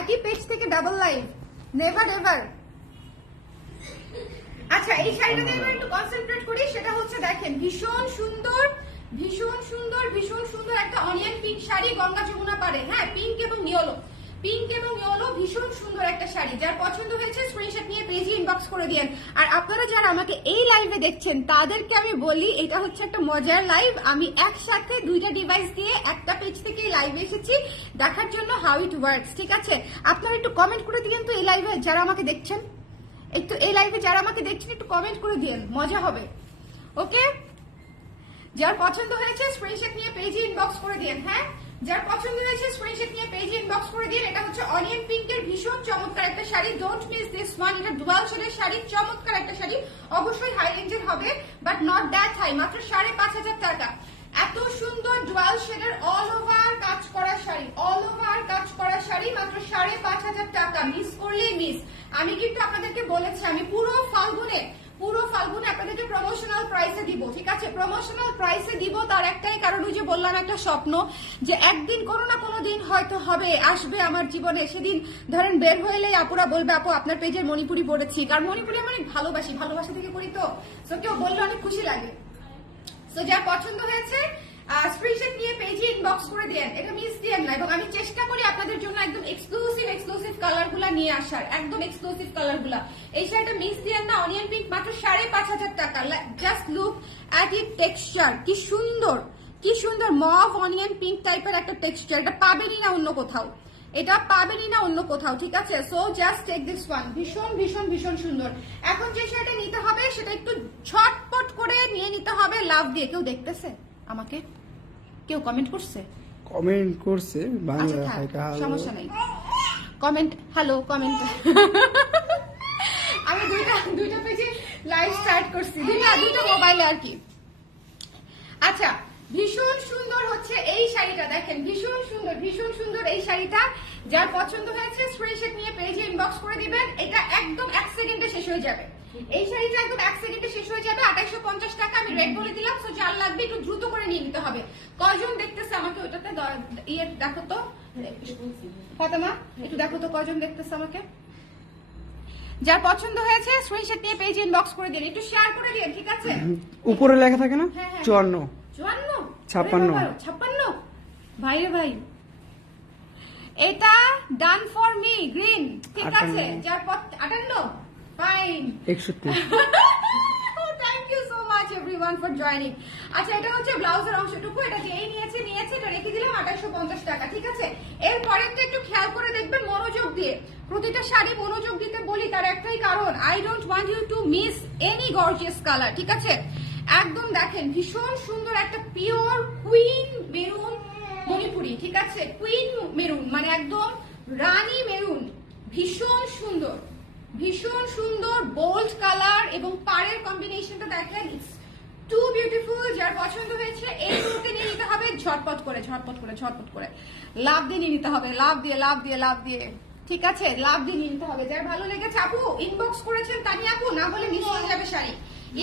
একই পেজ থেকে double live, never ever. আচ্ছা এই শাড়িটাতে এবার একটু কনসেন্ট্রেট করি, সেটা হচ্ছে দেখেন ভীষণ সুন্দর ভীষণ সুন্দর ভীষণ সুন্দর একটা অনিয়ন পিঙ্ক শাড়ি, গঙ্গা যমুনা পারে। হ্যাঁ পিঙ্ক এবং ইয়েলো, পিঙ্ক এবং ইয়েলো ভীষণ সুন্দর একটা শাড়ি। যার পছন্দ হয়েছে স্ক্রিনশট নিয়ে পেজে ইনবক্স করে দিয়েন। আর আপনারা যারা আমাকে এই লাইভে দেখছেন তাদেরকে আমি বলি এটা হচ্ছে একটা মজার লাইভ। আমি একসাথে দুইটা ডিভাইস দিয়ে একটা পেজ থেকে লাইভে এসেছি দেখার জন্য হাউ ইট ওয়ার্কস। ঠিক আছে, আপনারা একটু কমেন্ট করে দিলেন তো এই লাইভে যারা আমাকে দেখছেন, একটু এই লাইভে যারা আমাকে দেখছেন একটু কমেন্ট করে দিন, মজা হবে। ওকে, যার পছন্দ হয়েছে স্ক্রিনশট নিয়ে পেজে ইনবক্স করে দিন। হ্যাঁ যার পছন্দ হয়েছে স্ক্রিনশট নিয়ে পেজে ইনবক্স করে দিন। এটা হচ্ছে অনিয়ন পিঙ্কের ভীষণ চমৎকার একটা sari, don't miss this one. এটা ডুয়াল শেডের শাড়ি, চমৎকার একটা শাড়ি, অবশ্যই হাই রেঞ্জের হবে বাট নট দ্যাট হাই, মাত্র 5,500 টাকা। এত সুন্দর ডুয়াল শেডের অল ওভার কাজ করা শাড়ি, অল ওভার কাজ করা শাড়ি মাত্র 5,500 টাকা। মিস করলেই মিস। আমি কিন্তু আপনাদেরকে বলেছি আমি পুরো ফাল্গুনে আপনাদেরকে প্রমোশনাল প্রাইসে দিব। ঠিক আছে, প্রমোশনাল প্রাইসে দিব তার একটাই কারণ, ওই যে বললাম একটা স্বপ্ন যে একদিন কোনো না কোনো দিন হয়তো হবে, আসবে আমার জীবনে। সেদিন ধরেন বের হইলেই আপুরা বলবে আপু আপনার পেজের মণিপুরি পড়েছি, কারণ মণিপুরি আমি অনেক ভালোবাসি, ভালোবাসা থেকে করি তো, সো কেউ বললে অনেক খুশি লাগে। সো যার পছন্দ হয়েছে স্ক্রিনশট নিয়ে পেজে ইনবক্স করে দেন, এটা মিস দিয়েন না। এবং আমি চেষ্টা করি আপনাদের জন্য একদম এক্সক্লুসিভ কালারগুলো নিয়ে আসার, একদম এক্সক্লুসিভ কালারগুলো। এই শাড়িটা মিস দিয়েন না, অনিয়ন পিঙ্ক মাত্র 5,500 টাকা। Just look at it texture, কি সুন্দর কি সুন্দর মভ অনিয়ন পিঙ্ক টাইপের একটা টেক্সচার। এটা পাবেনই না অন্য কোথাও, এটা পাবেনই না অন্য কোথাও। ঠিক আছে, so just take this one, ভীষণ ভীষণ ভীষণ সুন্দর। এখন যে শাড়িটা নিতে হবে সেটা একটু ঝটপট করে নিয়ে নিতে হবে লাভ দিয়ে। কেউ দেখতেছে আমাকে, কেউ কমেন্ট করছে, কমেন্ট করছে বাংলা, সমস্যা নাই, কমেন্ট হ্যালো কমেন্ট। আমি দুইটা পেজে লাইভ স্টার্ট করছি, দুইটা মোবাইলে আর কি। আচ্ছা ভীষণ সুন্দর হচ্ছে এই শাড়িটা, দেখেন ভীষণ সুন্দর এই শাড়িটা। যার পছন্দ হয়েছে স্ক্রিনশট নিয়ে পেজে ইনবক্স করে দিবেন। এটা একদম 1 সেকেন্ডে শেষ হয়ে যাবে, এই শাড়িটা একদম 1 সেকেন্ডে শেষ হয়ে যাবে। 2850 টাকা আমি রেট বলে দিলাম। সো যার লাগবে একটু দ্রুত করে নিয়ে নিতে হবে। কয়জন দেখতেছে আমাকে ওটাতে ইয়ে দেখো তো ফাতেমা, একটু দেখো তো কয়জন দেখতেছে আমাকে। যার পছন্দ হয়েছে স্ক্রিনশট নিয়ে পেজে ইনবক্স করে দিন, একটু শেয়ার করে দিন। ঠিক আছে, উপরে লেখা থাকে না 54 56 ভাই রে ভাই, এটা ডান ফর মি গ্রিন। ঠিক আছে, যার 58 fine 61। Thank you so much everyone for joining. আচ্ছা এটা হচ্ছে ব্লাউজের অংশটুকু, এটা যেই নিয়েছে এটা রেখে দিলাম 2850 টাকা। ঠিক আছে, এর পরেরটা একটু খেয়াল করে দেখবেন মনোযোগ দিয়ে। প্রতিটা শাড়ি মনোযোগ দিতে বলি তার একটাই কারণ, I don't want you to miss any gorgeous colour. ঠিক আছে, একদম দেখেন ভীষণ সুন্দর একটা পিওর কুইন মেরুন মণিপুরি। ঠিক আছে, কুইন মেরুন মানে একদম রানী মেরুন, ভীষণ সুন্দর বোল্ড কালার এবং পাড়ের কম্বিনেশনটা দেখেন, ইটস টু বিউটিফুল। যার পছন্দ হয়েছে এই মুহূর্তে নিয়ে নিতে হবে, ঝটপট করে লাভ দিয়ে নিয়ে নিতে হবে, লাভ দিয়ে। ঠিক আছে, লাভ দিয়ে নিয়ে নিতে হবে। যার ভালো লেগেছে আপু ইনবক্স করেছেন তানি আপু, না হলে মিস হয়ে যাবে শাড়ি।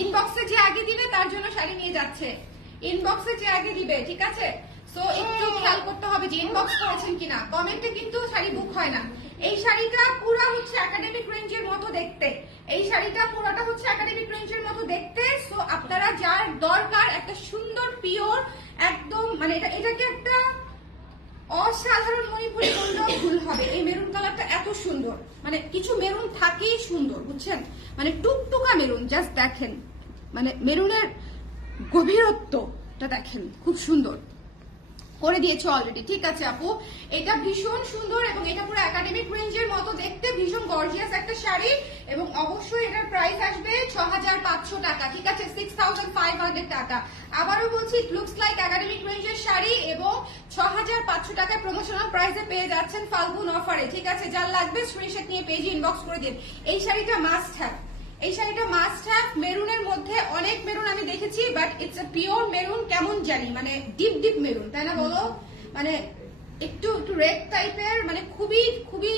ইনবক্সে যে আগে দিবে তার জন্য শাড়ি নিয়ে যাচ্ছে, ইনবক্সে যে আগে দিবে। ঠিক আছে, সো একটু খেয়াল করতে হবে যে ইনবক্স করেছেন কিনা। কমেন্টে কিন্তু শাড়ি বুক হয় না। এই শাড়িটা পুরো হচ্ছে একাডেমিক রেঞ্জের মতো দেখতে, এই শাড়িটা পুরোটা হচ্ছে একাডেমিক রেঞ্জের মতো দেখতে। সো আপনারা যার দরকার একটা সুন্দর পিওর একদম মানে এটাকে একটা অসাধারণ মণিপুরি বললেও ভুল হবে। এই মেরুন কালারটা এত সুন্দর, মানে কিছু মেরুন থাকেই সুন্দর বুঝছেন, মানে টুকটুকা মেরুন। জাস্ট দেখেন মানে মেরুনের গভীরত্বটা দেখেন, খুব সুন্দর করে দিয়েছে অলরেডি। ঠিক আছে আপু, এটা ভীষণ সুন্দর এবং এটা পুরো একাডেমিক রেঞ্জের মতো দেখতে, ভীষণ গর্জিয়াস একটা শাড়ি। এবং অবশ্যই এটার প্রাইস আসবে 6500 টাকা। ঠিক আছে, 6500 টাকা। আবারও বলছি ইট লুকস লাইক একাডেমিক রেঞ্জের শাড়ি এবং 6500 টাকায় প্রমোশনাল প্রাইসে পেয়ে যাচ্ছেন ফাল্গুন অফারে। ঠিক আছে, যার লাগবে স্ক্রিনশট নিয়ে পেজে ইনবক্স করে দিন। এই শাড়িটা মাস্ট হ্যাভ, এই শাড়িটা মাস্ট হ্যাভ। মেরুনের মধ্যে অনেক মেরুন আমি দেখেছি but it's a pure maroon, কেমন জানি মানে ডিপ মেরুন, তাই না বলো, মানে একটু রেড টাইপের, মানে খুবই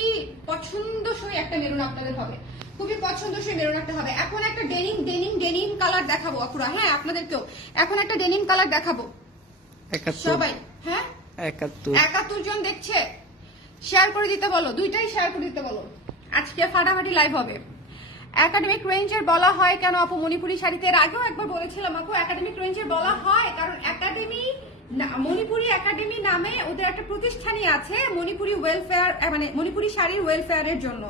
পছন্দসই একটা মেরুন আপনাদের হবে, খুবই পছন্দসই মেরুন একটা হবে। এখন একটা ডেনিম কালার দেখাবো আপুরা, হ্যাঁ আপনাদেরকেও এখন একটা ডেনিম কালার দেখাবো। সবাই হ্যাঁ 71 জন দেখছে, শেয়ার করে দিতে বলো, দুইটাই শেয়ার করে দিতে বলো। আজকে ফাটাফাটি লাইভ হবে। একাডেমিক রেঞ্জের বলা হয় কেন আপু মণিপুরি শাড়িতে? এর আগেও একবার বলেছিলাম আপু, একাডেমিক রেঞ্জের বলা হয় কারণ একাডেমি মণিপুরি একাডেমি নামে ওদের একটা প্রতিষ্ঠানই আছে মণিপুরি ওয়েলফেয়ার, মানে মণিপুরি শাড়ির ওয়েলফেয়ারের জন্য,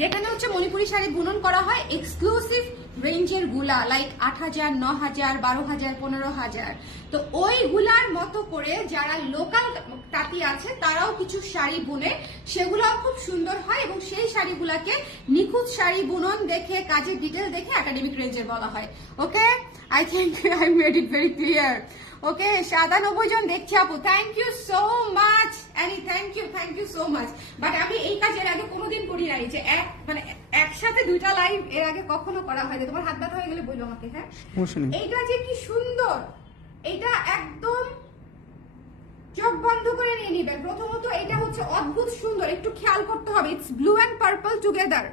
যেখানে হচ্ছে মণিপুরি শাড়ি বুনন করা হয় এক্সক্লুসিভ রেঞ্জের গুলা, লাইক 8,000, 9,000, 12,000, 15,000। তো ওইগুলার মতো করে যারা লোকাল তাঁতি আছে তারাও কিছু শাড়ি বুনে, সেগুলোও খুব সুন্দর হয় এবং সেই শাড়িগুলাকে নিখুঁত শাড়ি বুনন দেখে, কাজের ডিটেল দেখে একাডেমিক রেঞ্জের বলা হয়। Okay, I think I made it very clear. Okay, 97 জন দেখছি আপু, thank you so much Annie, thank you so much. But আমি এই কাজ এর আগে কোনোদিন করি নাই যে একসাথে দুইটা লাইভ এর আগে কখনো করা হয়। তোমার হাত ব্যথা হয়ে গেলে বললো আমাকে। হ্যাঁ, এইটা যে কি সুন্দর, এটা একদম চোখ বন্ধ করে নিয়ে নিবেন। প্রথমত এটা হচ্ছে অদ্ভুত সুন্দর, একটু খেয়াল করতে হবে। It's blue and purple together,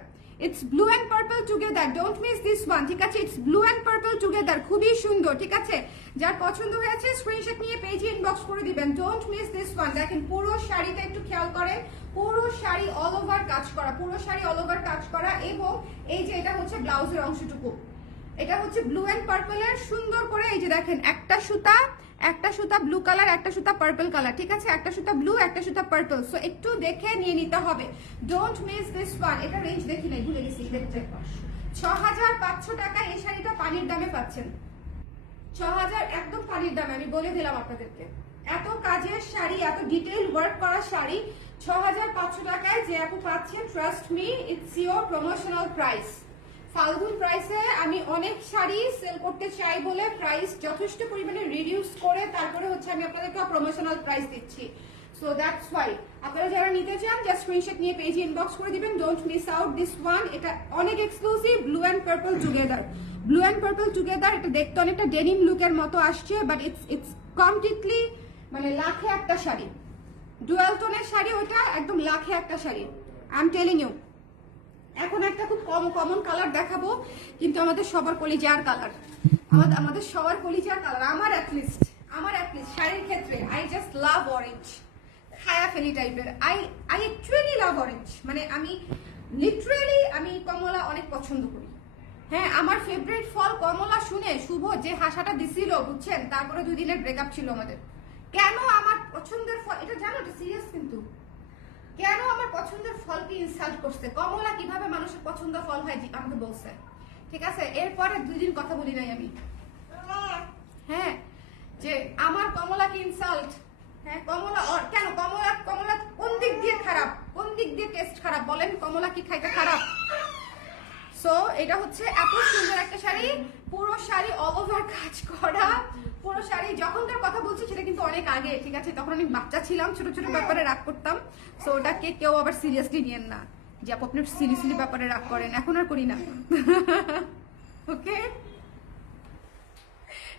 it's blue and purple together, don't miss this one, ঠিক আছে? It's blue and purple together, খুবই সুন্দর, ঠিক আছে? যার পছন্দ হয়েছে স্ক্রিনশট নিয়ে পেজে ইনবক্স করে দিবেন, ডোন্ট মিস দিস ওয়ান। দেখেন পুরো শাড়িটা একটু খেয়াল করেন, পুরো শাড়ি অল ওভার কাজ করা, পুরো শাড়ি অল ওভার কাজ করা। এবং এই যে এটা হচ্ছে ব্লাউজের অংশটুকু, এটা হচ্ছে ব্লু অ্যান্ড পার্পলের সুন্দর করে, এই যে দেখেন একটা সুতা ব্লু কালার, একটা সুতা পার্পল কালার, ঠিক আছে? একটা সুতা ব্লু, একটা সুতা পার্পল। সো একটু দেখে নিয়ে নিতে হবে, ডোন্ট মিস দিস ওয়ান। এটা রেঞ্জ দেখি নাই, ভুলে গেছি, দেখতে। 6,500 টাকা এই শাড়িটা পানির দামে পাচ্ছেন, 6,000 একদম পানির দামে, আমি বলে দিলাম আপনাদেরকে। এত কাজের শাড়ি, এত ডিটেইল ওয়ার্ক করা শাড়ি 6,500 টাকায় যে আপু পাচ্ছেন, trust me, it's your promotional price. Falgun প্রাইসে আমি অনেক শাড়ি সেল করতে চাই বলে প্রাইস যথেষ্ট পরিমাণে রিডিউস করে তারপরে হচ্ছে আমি আপনাদেরকে প্রমোশনাল প্রাইস দিচ্ছি। সো দ্যাটস ওয়াই আপনারা যারা নিতে চান জাস্ট স্ক্রিনশট নিয়ে পেজে ইনবক্স করে দিবেন, don't miss out this one. এটা অনেক exclusive, blue and purple together, blue and purple together. এটা দেখতে অনেকটা ডেনিম লুকের মতো আসছে, বাট ইটস কমপ্লিটলি মানে লাখে একটা শাড়ি, ডুয়াল টোনের শাড়ি, ওটা একদম লাখে একটা sari, I am telling you. এখন একটা খুব কমন কালার দেখাবো, কিন্তু আমাদের সবার কলিজার কালার, আমাদের সবার কলিজার কালার, আমার অ্যাটলিস্ট শাড়ির ক্ষেত্রে আই জাস্ট লাভ অরেঞ্জ, খায়া ফেলি টাইপের। আই অ্যাকচুয়ালি লাভ অরেঞ্জ, মানে আমি লিটারেলি আমি কমলা অনেক পছন্দ করি। হ্যাঁ, আমার ফেভারিট ফল কমলা শুনে শুভ যে হাসাটা দিছিল বুঝছেন, তারপরে 2 দিনের ব্রেকআপ ছিল আমাদের। কেন আমার পছন্দের ফল, এটা জানো, এটা সিরিয়াস কিন্তু, কেন আমার পছন্দের ফলকে ইনসাল্ট করছে? কমলা কিভাবে মানুষের পছন্দের ফল হয় আমাকে বলছে, ঠিক আছে? এরপরে 2 দিন কথা বলি নাই আমি। হ্যাঁ, যে আমার কমলাকে ইনসাল্ট, হ্যাঁ কমলা কেন, কমলা কোন দিক দিয়ে খারাপ, কোন দিক দিয়ে টেস্ট খারাপ বলেন? কমলা কি খাইতে খারাপ? সো এটা হচ্ছে এত সুন্দর একটা শাড়ি, পুরো শাড়ি অল ওভার কাজ করা, পুরো শাড়ি। যখনকার কথা বলছি সেটা কিন্তু অনেক আগে, ঠিক আছে? তখন আমি বাচ্চা ছিলাম, ছোট ছোট ব্যাপারে রাগ করতাম। সো ওটাকে কেউ আবার সিরিয়াসলি নিয়েন না যে আপনি সিরিয়াসলি ব্যাপারে রাগ করেন, এখন আর করি না। ওকে,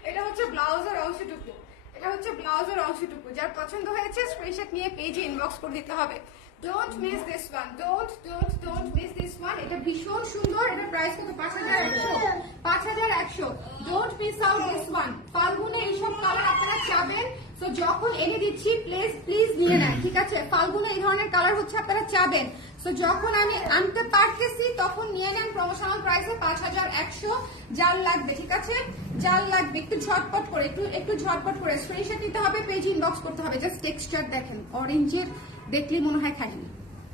এটা হচ্ছে ব্লাউজের অংশটুকু, এটা হচ্ছে ব্লাউজের অংশটুকু। যার পছন্দ হয়েছে স্ক্রিনশট নিয়ে পেজে ইনবক্স করে দিতে হবে। Don't miss this one, don't miss this one. এটা ভীষণ সুন্দর, এটা প্রাইস কত? 5,100। Don't miss out this one. ফাল্গুনে এইসব কালার আপনারা চাবেন, সো যখন এনে দিচ্ছি প্লিজ নিয়ে নেন, ঠিক আছে? ফাল্গুনে এই ধরনের কালার হচ্ছে আপনারা চাবেন, সো যখন আমি আনতে পারতেছি তখন নিয়ে নেন প্রমোশনাল প্রাইসে 5,100। জাল লাগবে, ঠিক আছে? জাল লাগবে, একটু ঝটপট করে, একটু ঝটপট করে স্ক্রিনশট নিতে হবে, পেজ ইনবক্স করতে হবে। জাস্ট টেক্সচার দেখেন, অরেঞ্জের দেখলে মনে হয় খাইনি।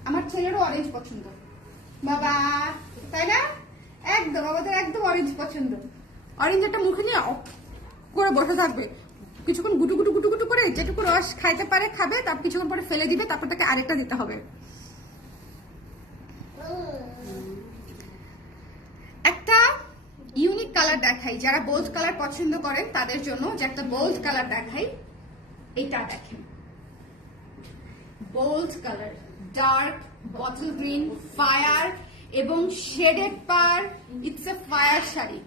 আমার ছেলেরও অরেঞ্জ পছন্দ বাবা, তাই না? একদম আমাদের একদম অরেঞ্জ পছন্দ। অরেঞ্জ একটা মুখে নিয়ে করে বসে থাকবে, কিছুক্ষণ গুটু গুটু গুটু গুটু করে যেটুকু রস খাইতে পারে খাবে, তারপর কিছুক্ষণ পরে ফেলে দিবে, তারপর তাকে আরেকটা দিতে হবে। একটা ইউনিক কালার দেখাই, যারা বোল্ড কালার পছন্দ করেন তাদের জন্য, যে একটা বোল্ড কালার দেখাই। এটা দেখেন, bold colour, dark bottle green, fire এবং শেডেড পার, ইটস এ ফায়ার শাড়ি।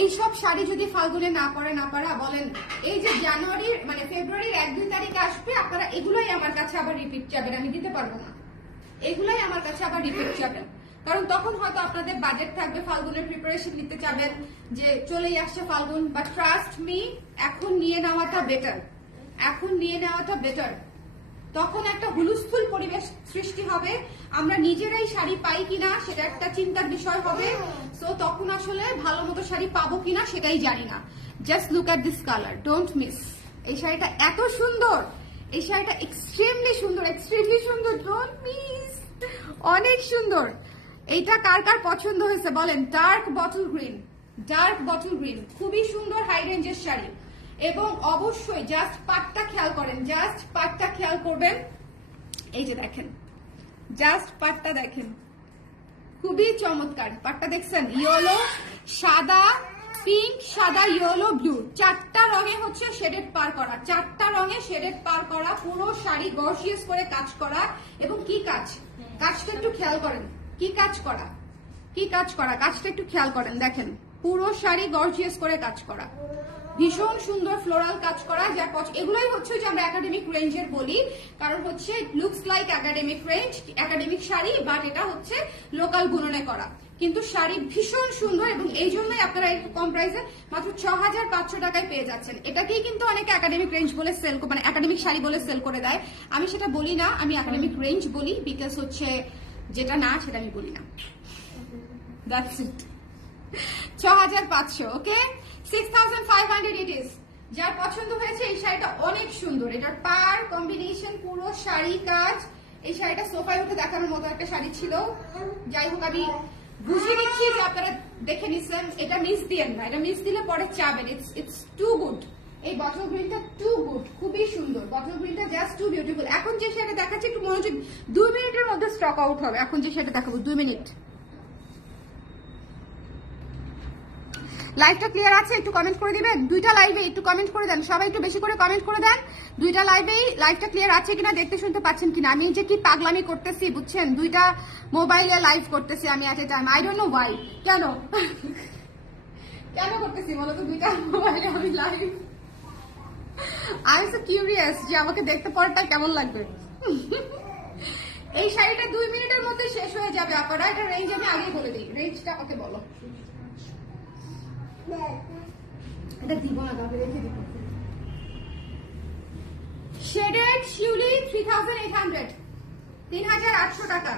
এইসব শাড়ি যদি ফাল্গুনে না পারা বলেন, এই যে জানুয়ারির মানে ফেব্রুয়ারির 1-2 তারিখে আসবে, আপনারা এগুলোই আমার কাছে আবার রিপিট চাবেন, আমি দিতে পারবো না। এগুলাই আমার কাছে আবার রিপিট চাবেন, কারণ তখন হয়তো আপনাদের বাজেট থাকবে, ফাল্গুনের প্রিপারেশন নিতে চাবেন যে চলেই আসছে ফাল্গুন। বাট ট্রাস্ট মি, এখন নিয়ে নেওয়াটা বেটার, এখন নিয়ে নেওয়াটা বেটার। তখন একটা হুলস্থুল পরিবেশ সৃষ্টি হবে, আমরা নিজেরাই শাড়ি পাই কিনা সেটা একটা চিন্তার বিষয় হবে। সো তখন আসলে ভালো মতো শাড়ি পাবো কিনা সেটাই জানি না। Just look at this colour, don't miss. এই শাড়িটা এত সুন্দর, এই শাড়িটা এক্সট্রিমলি সুন্দর, এক্সট্রিমলি সুন্দর, ডোন্ট মিস। অনেক সুন্দর। এইটা কার কার পছন্দ হয়েছে বলেন? Dark bottle green, dark bottle green, খুবই সুন্দর হাই রেঞ্জের শাড়ি। এবং অবশ্যই জাস্ট পাটটা খেয়াল করেন, জাস্ট পাটটা খেয়াল করবেন। এই যে দেখেন, জাস্ট পাটটা দেখেন, খুবই চমৎকার। পাটটা দেখছেন? ইয়েলো, সাদা, পিঙ্ক, সাদা, ইয়েলো, ব্লু, চারটা রঙে হচ্ছে শেডেড পার করা, চারটা রঙে শেডেড পার করা, পুরো শাড়ি গর্জিয়াস করে কাজ করা। এবং কি কাজ, কাজটা একটু খেয়াল করেন, কি কাজ করা, কি কাজ করা, কাজটা একটু খেয়াল করেন। দেখেন পুরো শাড়ি গর্জিয়াস করে কাজ করা, ভীষণ সুন্দর ফ্লোরাল কাজ করা। যার এগুলোই হচ্ছে যে আমরা একাডেমিক রেঞ্জের বলি, কারণ হচ্ছে looks like academic range, academic sari, but এটা হচ্ছে লোকাল বুননে করা। কিন্তু শাড়ি ভীষণ সুন্দর এবং এই জন্যই আপনারা একটু কম প্রাইসে মাত্র 6500 টাকায় পেয়ে যাচ্ছেন। এটাকেই কিন্তু অনেকে একাডেমিক রেঞ্জ বলে সেল, মানে একাডেমিক শাড়ি বলে সেল করে দেয়। আমি সেটা বলি না, আমি একাডেমিক রেঞ্জ বলি, বিকজ হচ্ছে যেটা না সেটা আমি বলি না। That's it. 6500, okay, 6500 it is. যার পছন্দ হয়েছে এই শাড়িটা অনেক সুন্দর, এটার পার কম্বিনেশন, পুরো শাড়ি কাজ। এই শাড়িটা সোফায় উঠে দেখানোর মতো একটা শাড়ি ছিল। যাই হোক, আমি বুঝিয়ে দিচ্ছি যে আপনারা দেখে নিচ্ছেন, এটা মিস দিয়েন না, এটা মিস দিলে পরে চাবেন। It's too good. এই বটল গ্রিনটা টু গুড, খুবই সুন্দর। বটল গ্রিনটা জাস্ট টু বিউটিফুল। এখন যে শাড়িটা দেখাচ্ছি একটু মনোযোগ, 2 মিনিটের মধ্যে স্টক আউট হবে। এখন যে শাড়িটা দেখাবো 2 মিনিট। লাইভটা ক্লিয়ার আছে? একটু কমেন্ট করে দিবেন। দুইটা লাইভে একটু কমেন্ট করে দেন, সবাই একটু বেশি করে কমেন্ট করে দেন। দুইটা লাইভেই লাইভটা ক্লিয়ার আছে কিনা, দেখতে শুনতে পাচ্ছেন কিনা। আমি যে কি পাগলামি করতেছি বুঝছেন, দুইটা মোবাইলে লাইভ করতেছি আমি at a time. I don't know why, কেন কেন করতেছি বলো তো দুইটা মোবাইলে আমি live. I am so curious যে আমাকে দেখতে পড়াটা কেমন লাগবে। এই শাড়িটা 2 মিনিটের মধ্যে শেষ হয়ে যাবে আপনারা। এটা রেঞ্জ আমি আগেই বলে দিই, রেঞ্জটা ওকে বলো। এটা দিব না, তবে রেখে দিব। শেডেড শিউলি 3800, 3800 টাকা।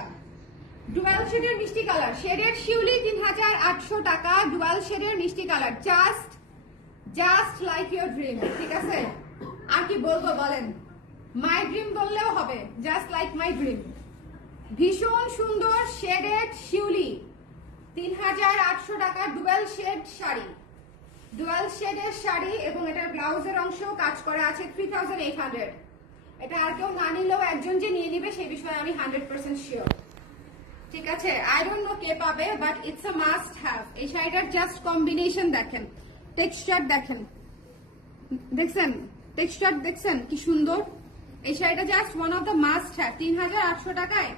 ডুয়াল শেডের মিষ্টি কালার, শেডেড শিউলি 3800 টাকা, ডুয়াল শেডের মিষ্টি colour. Just like your dream. ঠিক আছে, আর কি বলবো বলেন? মাই ড্রিম বললেও হবে, জাস্ট লাইক মাই ড্রিম। ভীষণ সুন্দর শেডেড শিউলি, 3800 টাকা, ডুয়াল শেড শাড়ি, ডুয়াল শেডের শাড়ি। এবং এটার ব্লাউজের অংশেও কাজ করা আছে। 3800। এটা আর কেউ না নিলেও একজন যে নিয়ে নিবে সেই বিষয়ে আমি 100% শিওর। ঠিক আছে, আই ডোন্ট নো কে পাবে, but it's a must have. এই শাড়িটার জাস্ট কম্বিনেশন দেখেন, টেক্সচার দেখেন, দেখছেন টেক্সচার, দেখছেন কি সুন্দর। এই শাড়িটা just one of the must have. 3800 টাকায়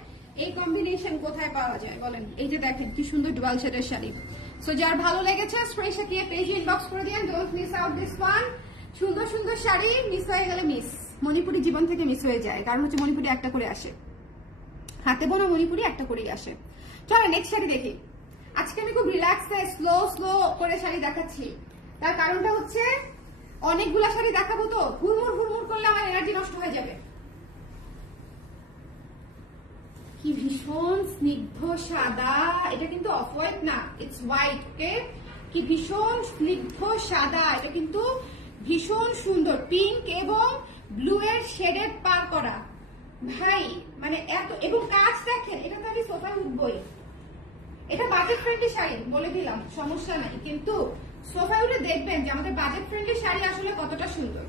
এই কম্বিনেশন কোথায় পাওয়া যায় বলেন? এই যে দেখেন কি সুন্দর ডুয়াল শেডের শাড়ি। সো যার ভালো লেগেছে স্ক্রিনশট দিয়ে পেজে ইনবক্স করে দিন। Don't miss out this one. সুন্দর সুন্দর শাড়ি মিস হয়ে গেলে মিস, মণিপুরি জীবন থেকে মিস হয়ে যায়, কারণ হচ্ছে মণিপুরি একটা করে আসে, হাতে বোনা মণিপুরি একটা করেই আসে। চলো নেক্সট শাড়ি দেখি। আজকে আমি খুব রিল্যাক্স স্লো করে শাড়ি দেখাচ্ছি, তার কারণটা হচ্ছে অনেকগুলা শাড়ি দেখাবো তো হুড়মুড় করলে আমার এনার্জি নষ্ট হয়ে যাবে। কি ভীষণ স্নিগ্ধ সাদা, এটা কিন্তু অফ হোয়াইট না, ইটস হোয়াইট। ওকে, কি ভীষণ স্নিগ্ধ সাদা, এটা কিন্তু ভীষণ সুন্দর পিঙ্ক এবং ব্লু এর শেডেড পার করা। ভাই মানে এত, এবং কাজ দেখেন, এটা তো আমি সোফায় উঠবই। এটা বাজেট ফ্রেন্ডলি শাড়ি বলে দিলাম, সমস্যা নাই, কিন্তু সোফায় উঠে দেখবেন যে আমাদের বাজেট ফ্রেন্ডলি শাড়ি আসলে কতটা সুন্দর।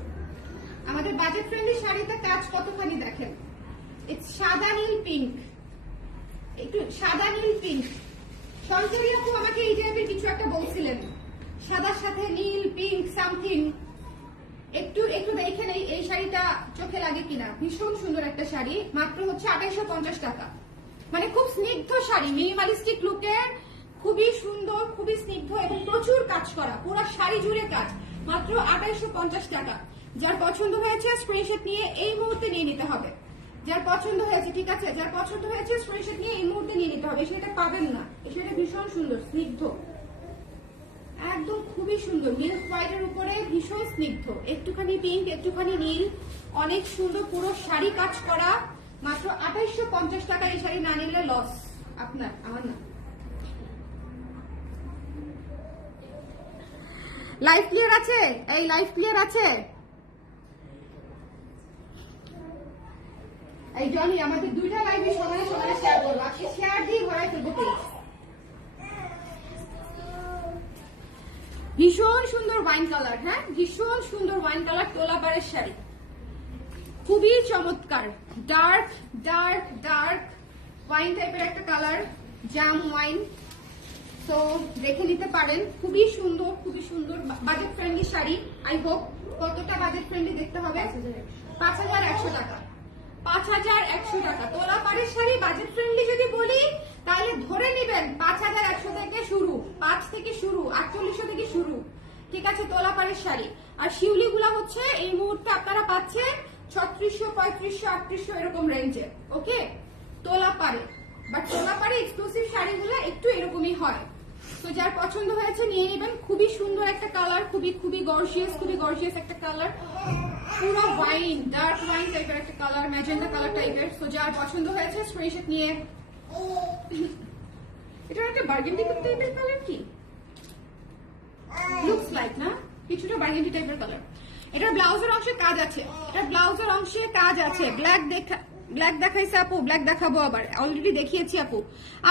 আমাদের বাজেট ফ্রেন্ডলি শাড়িতে কাজ কতখানি দেখেন। ইটস সাদা নীল পিঙ্ক, একটু সাদা নীল পিঙ্ক। সরকারি আপু আমাকে এই টাইপের কিছু একটা বলছিলেন, সাদার সাথে নীল পিঙ্ক সামথিং। একটু দেখেন এই শাড়িটা চোখে লাগে কিনা। ভীষণ সুন্দর একটা শাড়ি, মাত্র হচ্ছে 2850 টাকা। মানে খুব স্নিগ্ধ শাড়ি, মিনিমালিস্টিক লুকের, খুবই সুন্দর, খুবই স্নিগ্ধ এবং প্রচুর কাজ করা, পুরো শাড়ি জুড়ে কাজ, মাত্র 2850 টাকা। যার পছন্দ হয়েছে স্ক্রিনশট নিয়ে এই মুহূর্তে নিয়ে নিতে হবে। যার পছন্দ হয়েছে, ঠিক আছে, যার পছন্দ হয়েছে স্ক্রিনশট নিয়ে এই মুহূর্তে নিয়ে নিতে হবে। সেটা পাবেন না, সেটা ভীষণ সুন্দর স্নিগ্ধ, একদম খুবই সুন্দর, মিল্ক হোয়াইটের উপরে ভীষণ স্নিগ্ধ, একটুখানি পিঙ্ক একটুখানি নীল, অনেক সুন্দর, পুরো শাড়ি কাজ করা। মাত্র 2850 টাকা। এই শাড়ি না নিলে লস আপনার, আমার না। লাইভ ক্লিয়ার আছে? এই লাইভ ক্লিয়ার আছে? এই জনি আমাদের দুইটা লাইভে সমানে সমানে শেয়ার করবো, আজকে শেয়ার দিয়ে ভরাই ফেলবো পেজ। ভীষণ সুন্দর ওয়াইন কালার, হ্যাঁ ভীষণ সুন্দর ওয়াইন কালার, তোলাপাড়ের শাড়ি, খুবই চমৎকার। ডার্ক ডার্ক ডার্ক ওয়াইন টাইপের একটা কালার, জাম ওয়াইন। তো দেখে নিতে পারেন, খুবই সুন্দর, খুবই সুন্দর budget friendly sari. I hope কতটা বাজেট ফ্রেন্ডলি দেখতে হবে। 5100 টাকা, 5100 টাকা তোলাপাড়ের শাড়ি। বাজেট ফ্রেন্ডলি যদি বলি তাহলে ধরে নিবেন 5100 থেকে শুরু, 5 থেকে শুরু, 4800 থেকে শুরু, ঠিক আছে তোলাপাড়ের শাড়ি। আর শিউলি গুলা হচ্ছে এই মুহূর্তে আপনারা পাচ্ছেন 3600, 3500, 3800 এরকম রেঞ্জে। ওকে তোলাপাড়ে, বাট তোলাপাড়ে এক্সক্লুসিভ শাড়িগুলো একটু এরকমই হয়। তো যার পছন্দ হয়েছে নিয়ে নেবেন। খুবই সুন্দর একটা কালার, খুবই খুবই গর্জিয়াস একটা কালার, পুরো ওয়াইন, ডার্ক ওয়াইন টাইপের একটা কালার, ম্যাজেন্ডা কালার টাইপের। তো যার পছন্দ হয়েছে স্ক্রিনশট নিয়ে। এটা একটা বার্গেন্ডি টাইপের কালার, কি লুকস লাইক না, কিছুটা বার্গেন্ডি টাইপের কালার। এটা ব্লাউজের অংশে কাজ আছে, এটা ব্লাউজের অংশে কাজ আছে। ব্ল্যাক দেখাইছে আপু, ব্ল্যাক দেখাবো আবার, অলরেডি দেখিয়েছি আপু।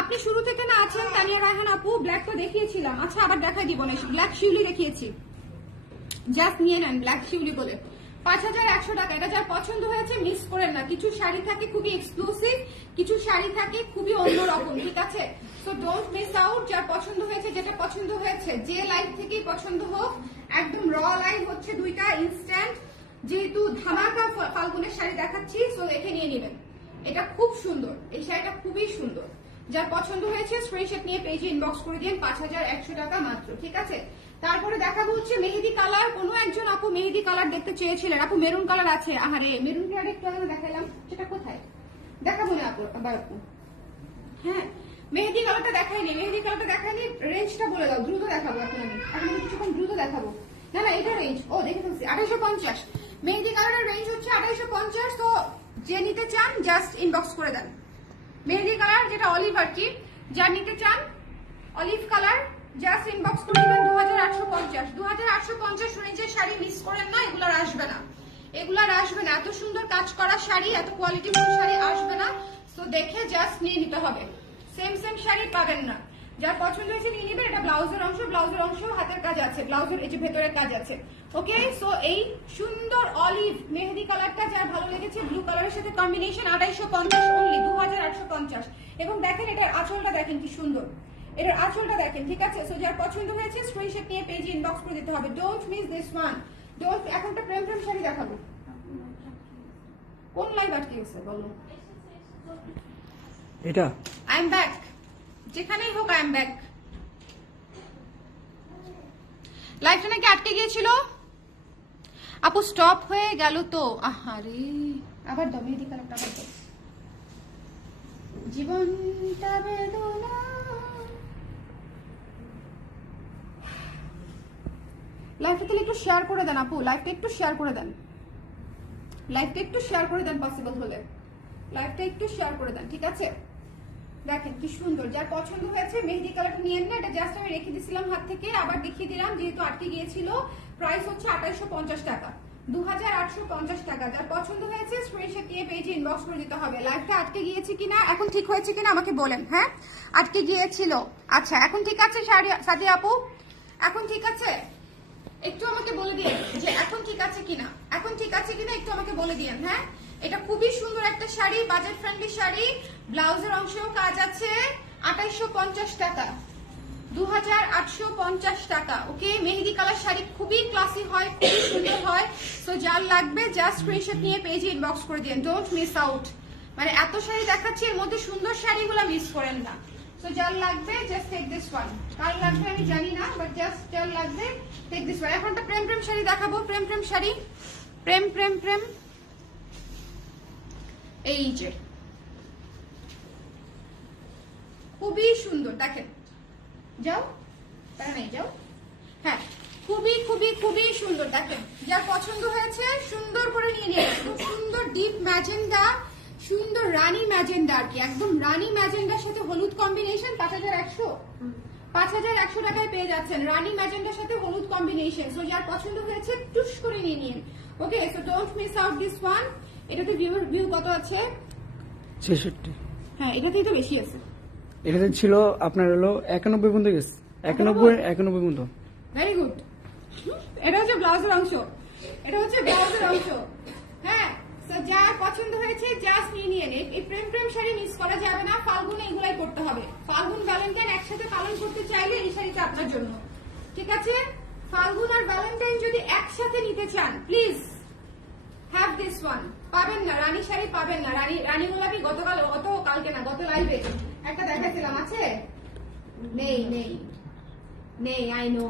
আপনি শুরু থেকে না আছেন তানিয়া রায়হান আপু, ব্ল্যাক তো দেখিয়েছিলাম, আচ্ছা আবার দেখাই দিব না। ব্ল্যাক শিউলি দেখিয়েছি, জাস্ট নিয়ে নেন ব্ল্যাক শিউলি বলে। 5100 টাকা। এটা যার পছন্দ হয়েছে মিস করেন না। কিছু শাড়ি থাকে খুবই এক্সক্লুসিভ, কিছু শাড়ি থাকে খুবই অন্যরকম, ঠিক আছে? So don't miss out. যার পছন্দ হয়েছে, যেটা পছন্দ হয়েছে, যে লাইভ থেকেই পছন্দ হোক, একদম র লাইভ হচ্ছে দুইটা ইনস্ট্যান্ট। যেহেতু ধামাকা ফাল্গুনের শাড়ি দেখাচ্ছি, সো দেখে নিয়ে নেবেন। এটা খুব সুন্দর, এই শাড়িটা খুবই সুন্দর। যার পছন্দ হয়েছে স্ক্রিনশট নিয়ে পেজে ইনবক্স করে দিন। 5100 টাকা মাত্র, ঠিক আছে? তারপরে দেখাবো হচ্ছে মেহেদি কালার। কোনো একজন আপু মেহেদি কালার দেখতে চেয়েছিলেন, আপু মেরুন কালার আছে। আহারে মেরুন কালার একটু আগে দেখালাম, সেটা কোথায় দেখাবো না আপু, আবার আপু। হ্যাঁ মেহেদি কালারটা দেখাইনি, মেহেদি কালারটা দেখাইনি। রেঞ্জটা বলে দাও, দ্রুত দেখাবো এখন আমি কিছুক্ষণ দ্রুত দেখাবো। না না এটা রেঞ্জ, ও দেখে ফেলছি 2850। মেহেদি কালারের রেঞ্জ হচ্ছে 2850। তো যে নিতে চান জাস্ট ইনবক্স করে দেন। মেহেদি কালার যেটা অলিভ আর কি, যা নিতে চান অলিভ কালার জাস্ট ইনবক্স করে দিবেন। 2850, 2850 রেঞ্জের শাড়ি মিস করেন না, এগুলার আসবে না, এগুলার আসবে না। এত সুন্দর কাজ করা শাড়ি, এত কোয়ালিটি শাড়ি আসবে না। তো দেখে জাস্ট নিয়ে নিতে হবে, সেম শাড়ি পাবেন না। যার পছন্দ হয়েছে নিয়ে নেবেন। এটা ব্লাউজের অংশ, ব্লাউজের অংশ হাতের কাজ আছে, ব্লাউজের এই যে ভেতরের কাজ আছে। ওকে সো এই সুন্দর অলিভ মেহেদি কালারটা যার ভালো লেগেছে, ব্লু কালারের সাথে কম্বিনেশন, 2850 অনলি, 2850। এবং দেখেন এটার আঁচলটা দেখেন কি সুন্দর, এটার আঁচলটা দেখেন, ঠিক আছে? সো যার পছন্দ হয়েছে স্ক্রিনশট নিয়ে পেজে ইনবক্স করে দিতে হবে। Don't miss this one, don't. এখন একটা প্রেম শাড়ি দেখাবো। কোন লাইভ আটকে গেছে বলো? এটা আই এম ব্যাক, যেখানেই হোক আই এম ব্যাক। লাইভটা নাকি আটকে গিয়েছিল আপু, স্টপ হয়ে গেল তো। আহারে আবার দাও মেহেদি কালারটা, আবার দাও। জীবনটা বেদনা। লাইভটা তাহলে একটু শেয়ার করে দেন আপু, লাইভটা একটু শেয়ার করে দেন, লাইভটা একটু শেয়ার করে দেন পসিবল হলে, লাইভটা একটু শেয়ার করে দেন, ঠিক আছে? দেখেন কি সুন্দর। যার পছন্দ হয়েছে মেহেদি কালারটা নিয়ে না, এটা জাস্ট আমি রেখে দিয়েছিলাম হাত থেকে, আবার দেখিয়ে দিলাম যেহেতু আটকে গিয়েছিল। প্রাইস হচ্ছে 2850 টাকা, 2850 টাকা। যার পছন্দ হয়েছে স্ক্রিনশট নিয়ে পেজে ইনবক্স করে দিতে হবে। লাইভটা আটকে গিয়েছে কিনা, এখন ঠিক হয়েছে কিনা আমাকে বলেন। হ্যাঁ আটকে গিয়েছিল, আচ্ছা এখন ঠিক আছে সাদিয়া আপু, এখন ঠিক আছে? একটু আমাকে বলে দিন যে এখন ঠিক আছে কিনা, এখন ঠিক আছে কিনা একটু আমাকে বলে দিন। হ্যাঁ এটা খুবই সুন্দর একটা শাড়ি, বাজেট ফ্রেন্ডলি শাড়ি, ব্লাউজের অংশেও কাজ আছে। 2850 টাকা, 2850 টাকা। ওকে মেহেদি কালার শাড়ি খুবই ক্লাসি হয়, খুবই সুন্দর হয়। সো যার লাগবে জাস্ট স্ক্রিনশট নিয়ে পেজে ইনবক্স করে দিন। ডোন্ট মিস আউট, মানে এত শাড়ি দেখাচ্ছি, এর মধ্যে সুন্দর শাড়িগুলো মিস করেন না। সো যার লাগবে জাস্ট টেক দিস ওয়ান। কার লাগবে আমি জানি না, বাট জাস্ট যার লাগবে টেক দিস ওয়ান। এখন একটা প্রেম শাড়ি দেখাবো, প্রেম শাড়ি, প্রেম এই যে খুবই সুন্দর। দেখেন যাও, তারা নেই যাও। হ্যাঁ, খুবই খুবই খুবই সুন্দর। দেখেন যার পছন্দ হয়েছে সুন্দর করে নিয়ে নিয়ে খুব সুন্দর ডিপ ম্যাজেন্ডা, সুন্দর রানী ম্যাজেন্ডা আর কি, একদম রানী ম্যাজেন্ডার সাথে হলুদ কম্বিনেশন 5100 5100 টাকায় পেয়ে যাচ্ছেন রানী ম্যাজেন্ডার সাথে হলুদ কম্বিনেশন। সো যার পছন্দ হয়েছে টুস করে নিয়ে নিন। Okay, so don't miss out this one. এটাতে ভিউ কত আছে? 66। হ্যাঁ, এটাতেই তো বেশি আছে। এটাতে ছিল আপনার হলো 91 পর্যন্ত গেছে, 91 পর্যন্ত। Very good. এটা হচ্ছে ব্লাউজের অংশ, এটা হচ্ছে ব্লাউজের অংশ। হ্যাঁ, তো যার পছন্দ হয়েছে জাস্ট নিয়ে নিয়ে নিন। এই প্রেম প্রেম শাড়ি মিস করা যাবে না, ফাল্গুনে এগুলাই পড়তে হবে। ফাল্গুন ভ্যালেন্টাইন একসাথে পালন করতে চাইলে এই শাড়িটা আপনার জন্য, ঠিক আছে? ফাল্গুন আর ভ্যালেন্টাইন যদি একসাথে নিতে চান প্লিজ হ্যাভ দিস ওয়ান। পাবেন না, রানী শাড়ি পাবেন না। রানী গোলাপি কালকে না, গত লাইভে একটা দেখাচ্ছিলাম, আছে? নেই নেই নেই, আই নো।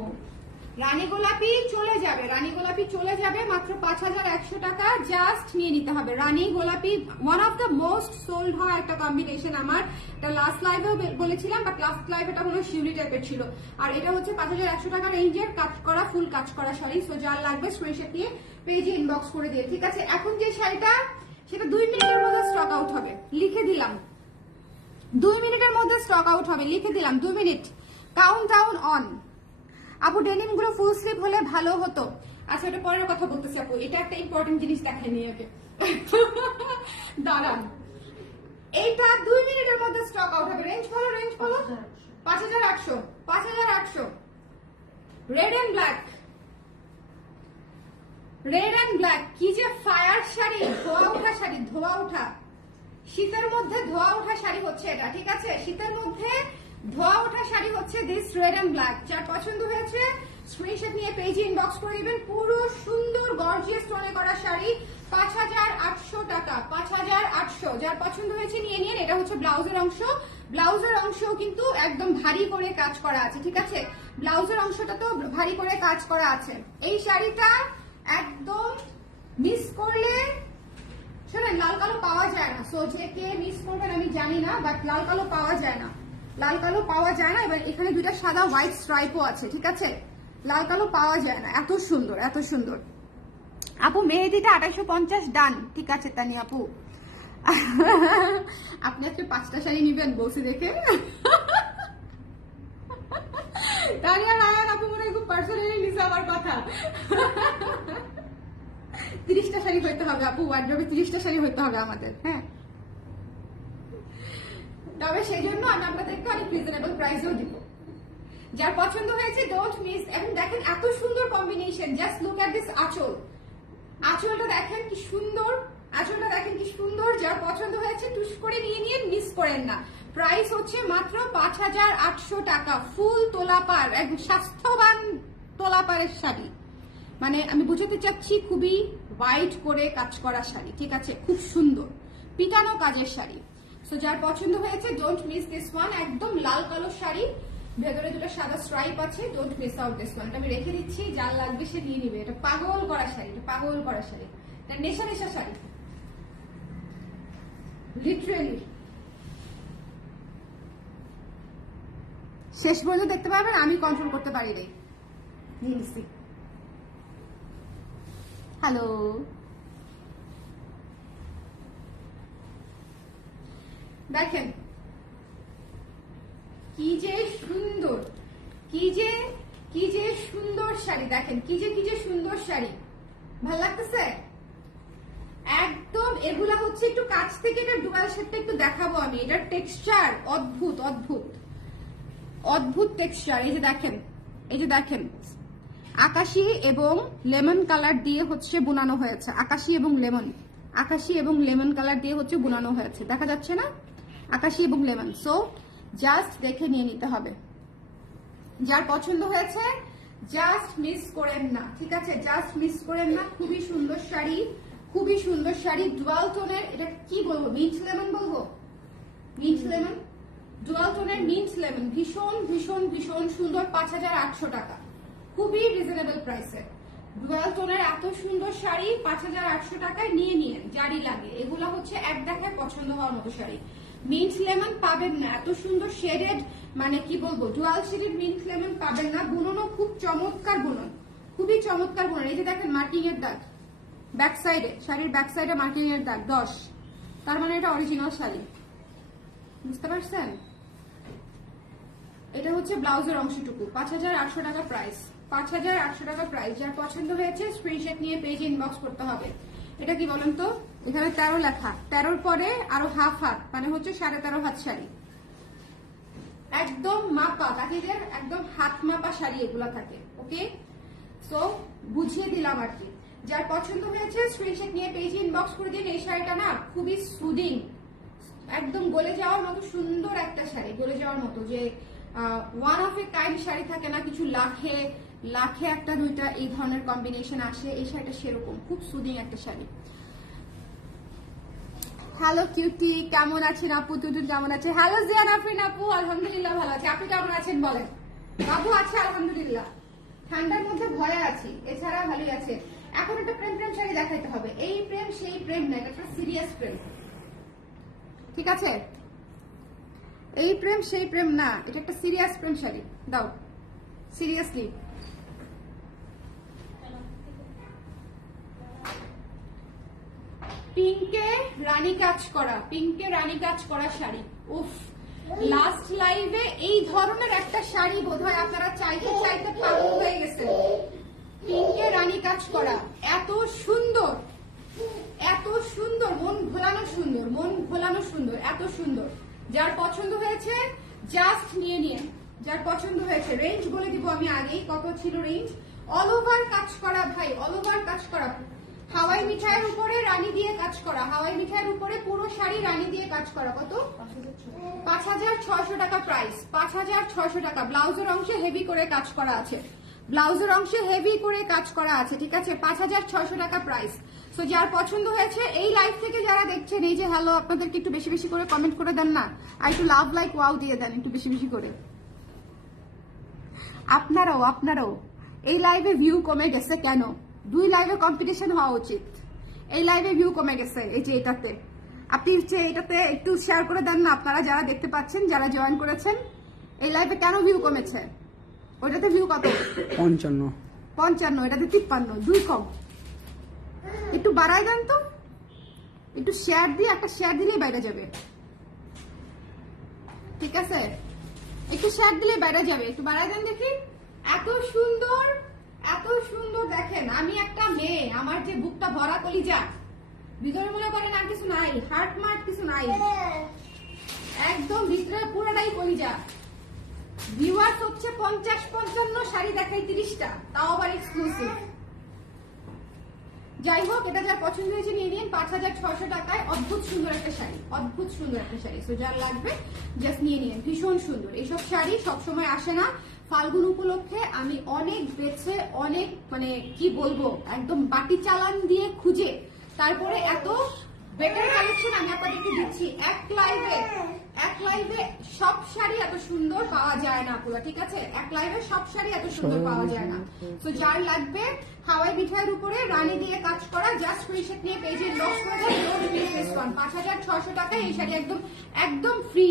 রানী গোলাপি চলে যাবে, রানী গোলাপি চলে যাবে মাত্র 5100 টাকা, জাস্ট নিয়ে নিতে হবে। রানী গোলাপি one of the most sold হওয়া একটা কম্বিনেশন। আমার এটা লাস্ট লাইভেও বলেছিলাম, বাট লাস্ট লাইভ এটা হলো শিউলি টাইপের ছিল। আর এটা হচ্ছে 5100 টাকা রেঞ্জের কাজ করা, ফুল কাজ করা শাড়ি। সো যার লাগবে স্ক্রিনশট দিয়ে পেজে ইনবক্স করে দিয়ে, ঠিক আছে? এখন যে শাড়িটা, সেটা 2 মিনিটের মধ্যে স্টক আউট হবে, লিখে দিলাম। 2 মিনিটের মধ্যে স্টক আউট হবে, লিখে দিলাম। 2 মিনিট, কাউন্ট ডাউন অন। আপু ডেনিম গুলো ফুল স্লিভ হলে ভালো হতো। আচ্ছা, এটা পরের কথা বলতেছি আপু, এটা একটা ইম্পর্টেন্ট জিনিস দেখেন নিয়ে দাঁড়ান। এইটা 2 মিনিটের মধ্যে স্টক আউট হবে। রেঞ্জ বলো, রেঞ্জ বলো। 5800, 5800। Red and black, red and black. কি যে ফায়ার শাড়ি, ধোয়া ওঠা শাড়ি, ধোয়া ওঠা। শীতের মধ্যে ধোয়া ওঠা শাড়ি হচ্ছে এটা, ঠিক আছে? শীতের মধ্যে ধোয়া ওঠা শাড়ি হচ্ছে দিস রেড এন্ড ব্ল্যাক। যার পছন্দ হয়েছে স্ক্রিনশট নিয়ে পেজে ইনবক্স করে দিবেন। পুরো সুন্দর গর্জিয়াস টোনে করা শাড়ি, 5800 টাকা, 5800। যার পছন্দ হয়েছে নিয়ে নিন। এটা হচ্ছে ব্লাউজের অংশ, ব্লাউজের অংশও কিন্তু একদম ভারী করে কাজ করা আছে, ঠিক আছে? ব্লাউজের অংশটা তো ভারী করে কাজ করা আছে। এই শাড়িটা একদম মিস করলে, শোনেন, লাল কালো পাওয়া যায় না। সো যে কে মিস করবেন আমি জানি না, বাট লাল কালো পাওয়া যায় না, লাল কালো পাওয়া যায় না। এবার এখানে দুইটা সাদা হোয়াইট স্ট্রাইপও আছে, ঠিক আছে? লাল কালো পাওয়া যায় না। এত সুন্দর, এত সুন্দর। আপু মেহেদিটা 2850 ডান, ঠিক আছে তানি আপু। আপনি আজকে 5টা শাড়ি নিবেন বসে দেখে। তানিয়া রায়ান আপু মনে হয় খুব পার্সোনালি নিছে আমার কথা। 30টা শাড়ি হইতে হবে আপু, ওয়ার্ড্রবে 30টা শাড়ি হইতে হবে আমাদের। হ্যাঁ, তবে সেই জন্য আমি আপনাদেরকে অনেক রিজনেবল প্রাইসেও দিব। যার পছন্দ হয়েছে ডোন্ট মিস। এবং দেখেন এত সুন্দর combination, just look at this আঁচল। আঁচলটা দেখেন কি সুন্দর, আঁচলটা দেখেন কি সুন্দর। যার পছন্দ হয়েছে টুস করে নিয়ে নিয়ে, মিস করেন না। প্রাইস হচ্ছে মাত্র 5800 টাকা। ফুল তোলাপার, একদম স্বাস্থ্যবান তোলাপারের শাড়ি। মানে আমি বুঝাতে চাচ্ছি খুবই হোয়াইট করে কাজ করা শাড়ি, ঠিক আছে? খুব সুন্দর পিটানো কাজের শাড়ি। সো যার পছন্দ হয়েছে ডোন্ট মিস দিস ওয়ান। একদম লাল কালো শাড়ি, ভেতরে দুটো সাদা স্ট্রাইপ আছে। Don't miss out this one. আমি রেখে দিচ্ছি, যার লাগবে সে নিয়ে নিবে। এটা পাগল করা শাড়ি, এটা পাগল করা শাড়ি, এটা নেশা নেশা শাড়ি, লিটারেলি। শেষ পর্যন্ত দেখতে পারবেন, আমি কন্ট্রোল করতে পারি নাই। নিয়ে নিচ্ছি। হ্যালো, দেখেন কি যে সুন্দর, কি যে সুন্দর শাড়ি। দেখেন কি যে সুন্দর শাড়ি, ভাল লাগতেছে একদম। এগুলা হচ্ছে একটু কাছ থেকে এটা ডুয়াল শেডটা একটু দেখাবো আমি। এটার টেক্সচার অদ্ভুত, অদ্ভুত, অদ্ভুত টেক্সচার। এই যে দেখেন, এই যে দেখেন, আকাশি এবং লেমন কালার দিয়ে হচ্ছে বুনানো হয়েছে। আকাশি এবং লেমন, আকাশি এবং লেমন কালার দিয়ে হচ্ছে বুনানো হয়েছে, দেখা যাচ্ছে না? আকাশি এবং লেমন। সো জাস্ট দেখে নিয়ে নিতে হবে। যার পছন্দ হয়েছে জাস্ট মিস করেন না, ঠিক আছে? জাস্ট মিস করেন না। খুবই সুন্দর শাড়ি, খুবই সুন্দর শাড়ি। ডুয়াল টোনের, এটা কি বলবো, মিন্ট লেমন বলবো, মিন্ট লেমন, ডুয়াল টোনের মিন্ট লেমন। ভীষণ ভীষণ ভীষণ সুন্দর, 5800 টাকা, খুবই রিজনেবল প্রাইসে। ডুয়াল টোনের এত সুন্দর শাড়ি 5800 টাকায় নিয়ে নিন, যারই লাগে। এগুলো হচ্ছে এক দেখায় পছন্দ হওয়ার মতো শাড়ি। মিন্ট লেমন পাবেন না, এত সুন্দর শেডেড, মানে কি বলবো, ডুয়াল শেডেড মিন্ট লেমন পাবেন না। বুননও খুব চমৎকার বুনন, খুবই চমৎকার বুনন। এই যে দেখেন মার্কিং এর দাগ ব্যাক সাইডে, শাড়ির ব্যাক সাইডে মার্কিং এর দাগ 10, তার মানে এটা অরিজিনাল শাড়ি, বুঝতে পারছেন? এটা হচ্ছে ব্লাউজের অংশটুকু, 5800 টাকা প্রাইস, 5800 টাকা প্রাইস। যার পছন্দ হয়েছে স্ক্রিনশট নিয়ে পেজে ইনবক্স করতে হবে। এটা কি বলেন তো, এখানে 13 লেখা, 13 পরে আরো হাফ হাত, মানে হচ্ছে 13.5 হাত শাড়ি, একদম মাপা, কাকিদের একদম হাত মাপা শাড়ি এগুলা থাকে। ওকে, সো বুঝিয়ে দিলাম আর কি। যার পছন্দ হয়েছে স্ক্রিনশট নিয়ে পেজে ইনবক্স করে দিন। এই শাড়িটা না খুবই সুদিং, একদম গলে যাওয়ার মতো সুন্দর একটা শাড়ি, গলে যাওয়ার মতো, যে one of a kind sari থাকে না, কিছু লাখে লাখে একটা দুইটা এই ধরনের কম্বিনেশন আসে, এই শাড়িটা সেরকম খুব সুদিং একটা শাড়ি। হ্যালো কিউটি, কেমন আছেন আপু? তুতুন কেমন আছে? হ্যালো জিয়ান আফরিন আপু, আলহামদুলিল্লাহ ভালো আছি। আপনি কেমন আছেন বলেন? বাবু আছে আলহামদুলিল্লাহ, ঠান্ডার মধ্যে ভয়ে আছি, এছাড়া ভালোই আছে। এখন একটা প্রেম প্রেম শাড়ি দেখাইতে হবে, এই প্রেম সেই প্রেম না, এটা একটা সিরিয়াস প্রেম, ঠিক আছে? এই প্রেম সেই প্রেম না, এটা একটা সিরিয়াস প্রেম শাড়ি। দাও সিরিয়াসলি, পিঙ্কে রানী কাজ করা, পিঙ্কে রানী কাজ করা শাড়ি। উফ, লাস্ট লাইভে এই ধরনের একটা শাড়ি বোধহয় আপনারা চাইতে চাইতে পাগল হয়ে গেছেন। পিঙ্কে রানী কাজ করা, এত সুন্দর, এত সুন্দর, মন ভোলানো সুন্দর, মন ভোলানো সুন্দর, এত সুন্দর। যার পছন্দ হয়েছে জাস্ট নিয়ে নিয়ে, যার পছন্দ হয়েছে। রেঞ্জ বলে দিব আমি আগেই, কত ছিল রেঞ্জ। অল ওভার কাজ করা ভাই, অল ওভার কাজ করা, হাওয়াই মিঠাইয়ের উপরে রানী দিয়ে কাজ করা, হাওয়াই মিঠাইয়ের উপরে পুরো শাড়ি রানী দিয়ে কাজ করা। কত? 5600 টাকা প্রাইস, 5600 টাকা। ব্লাউজের অংশে হেভি করে কাজ করা আছে, ব্লাউজের অংশে হেভি করে কাজ করা আছে, ঠিক আছে? 5600 টাকা প্রাইস। সো যার পছন্দ হয়েছে এই লাইভ থেকে যারা দেখছেন, এই যে হ্যালো, আপনাদেরকে একটু বেশি বেশি করে কমেন্ট করে দেন না, আর একটু লাভ লাইক ওয়াও দিয়ে দেন একটু বেশি বেশি করে। আপনারাও এই লাইভে ভিউ কমে গেছে কেন? 2 লাইভে কম্পিটিশন হওয়া উচিত। এই লাইভে ভিউ কমে গেছে, এই যে এটাতে, আপনি এটাতে একটু শেয়ার করে দেন না, আপনারা যারা দেখতে পাচ্ছেন, যারা জয়েন করেছেন। এই লাইভে কেন ভিউ কমেছে? ওইটাতে ভিউ কত? 55, এটাতে 53, 2 কম। একটু বাড়াই দেন তো, একটু শেয়ার দিয়ে, একটা শেয়ার দিলেই বাইরে যাবে, ঠিক আছে? একটু শেয়ার দিলে বাইরে যাবে, একটু বাড়াই দেন দেখি। এত সুন্দর, এত সুন্দর। দেখেন আমি একটা মেয়ে, আমার যে বুকটা ভরা কলিজা, ভিতরে মনে করেন আর কিছু নাই, হার্ট মার্ট কিছু নাই, একদম ভিতরে পুরোটাই কলিজা। ভিউয়ার্স হচ্ছে 50-55, শাড়ি দেখাই 30টা, তাও আবার এক্সক্লুসিভ। যাই হোক, এটা যার পছন্দ হয়েছে নিয়ে নিন, 5600 টাকায় অদ্ভুত সুন্দর একটা শাড়ি, অদ্ভুত সুন্দর একটা শাড়ি। সো যার লাগবে জাস্ট নিয়ে নিন, ভীষণ সুন্দর। এইসব শাড়ি সবসময় আসে না, ফাল্গুন উপলক্ষে আমি অনেক বেছে, অনেক মানে কি বলবো, একদম বাটি চালান দিয়ে খুঁজে তারপরে এত বেটার কালেকশন আমি আপনাদেরকে দিচ্ছি। এক লাইভে সব শাড়ি এত সুন্দর পাওয়া যায় না পুরো, ঠিক আছে? এক লাইভে সব শাড়ি এত সুন্দর পাওয়া যায় না। তো যার লাগবে হাওয়াই মিঠাইয়ের উপরে রানী দিয়ে কাজ করা, জাস্ট স্ক্রিনশট নিয়ে পেজে ইনবক্স করে দেন। ডোন্ট মিস দিস ওয়ান, 5600 টাকায় এই শাড়ি, একদম একদম ফ্রি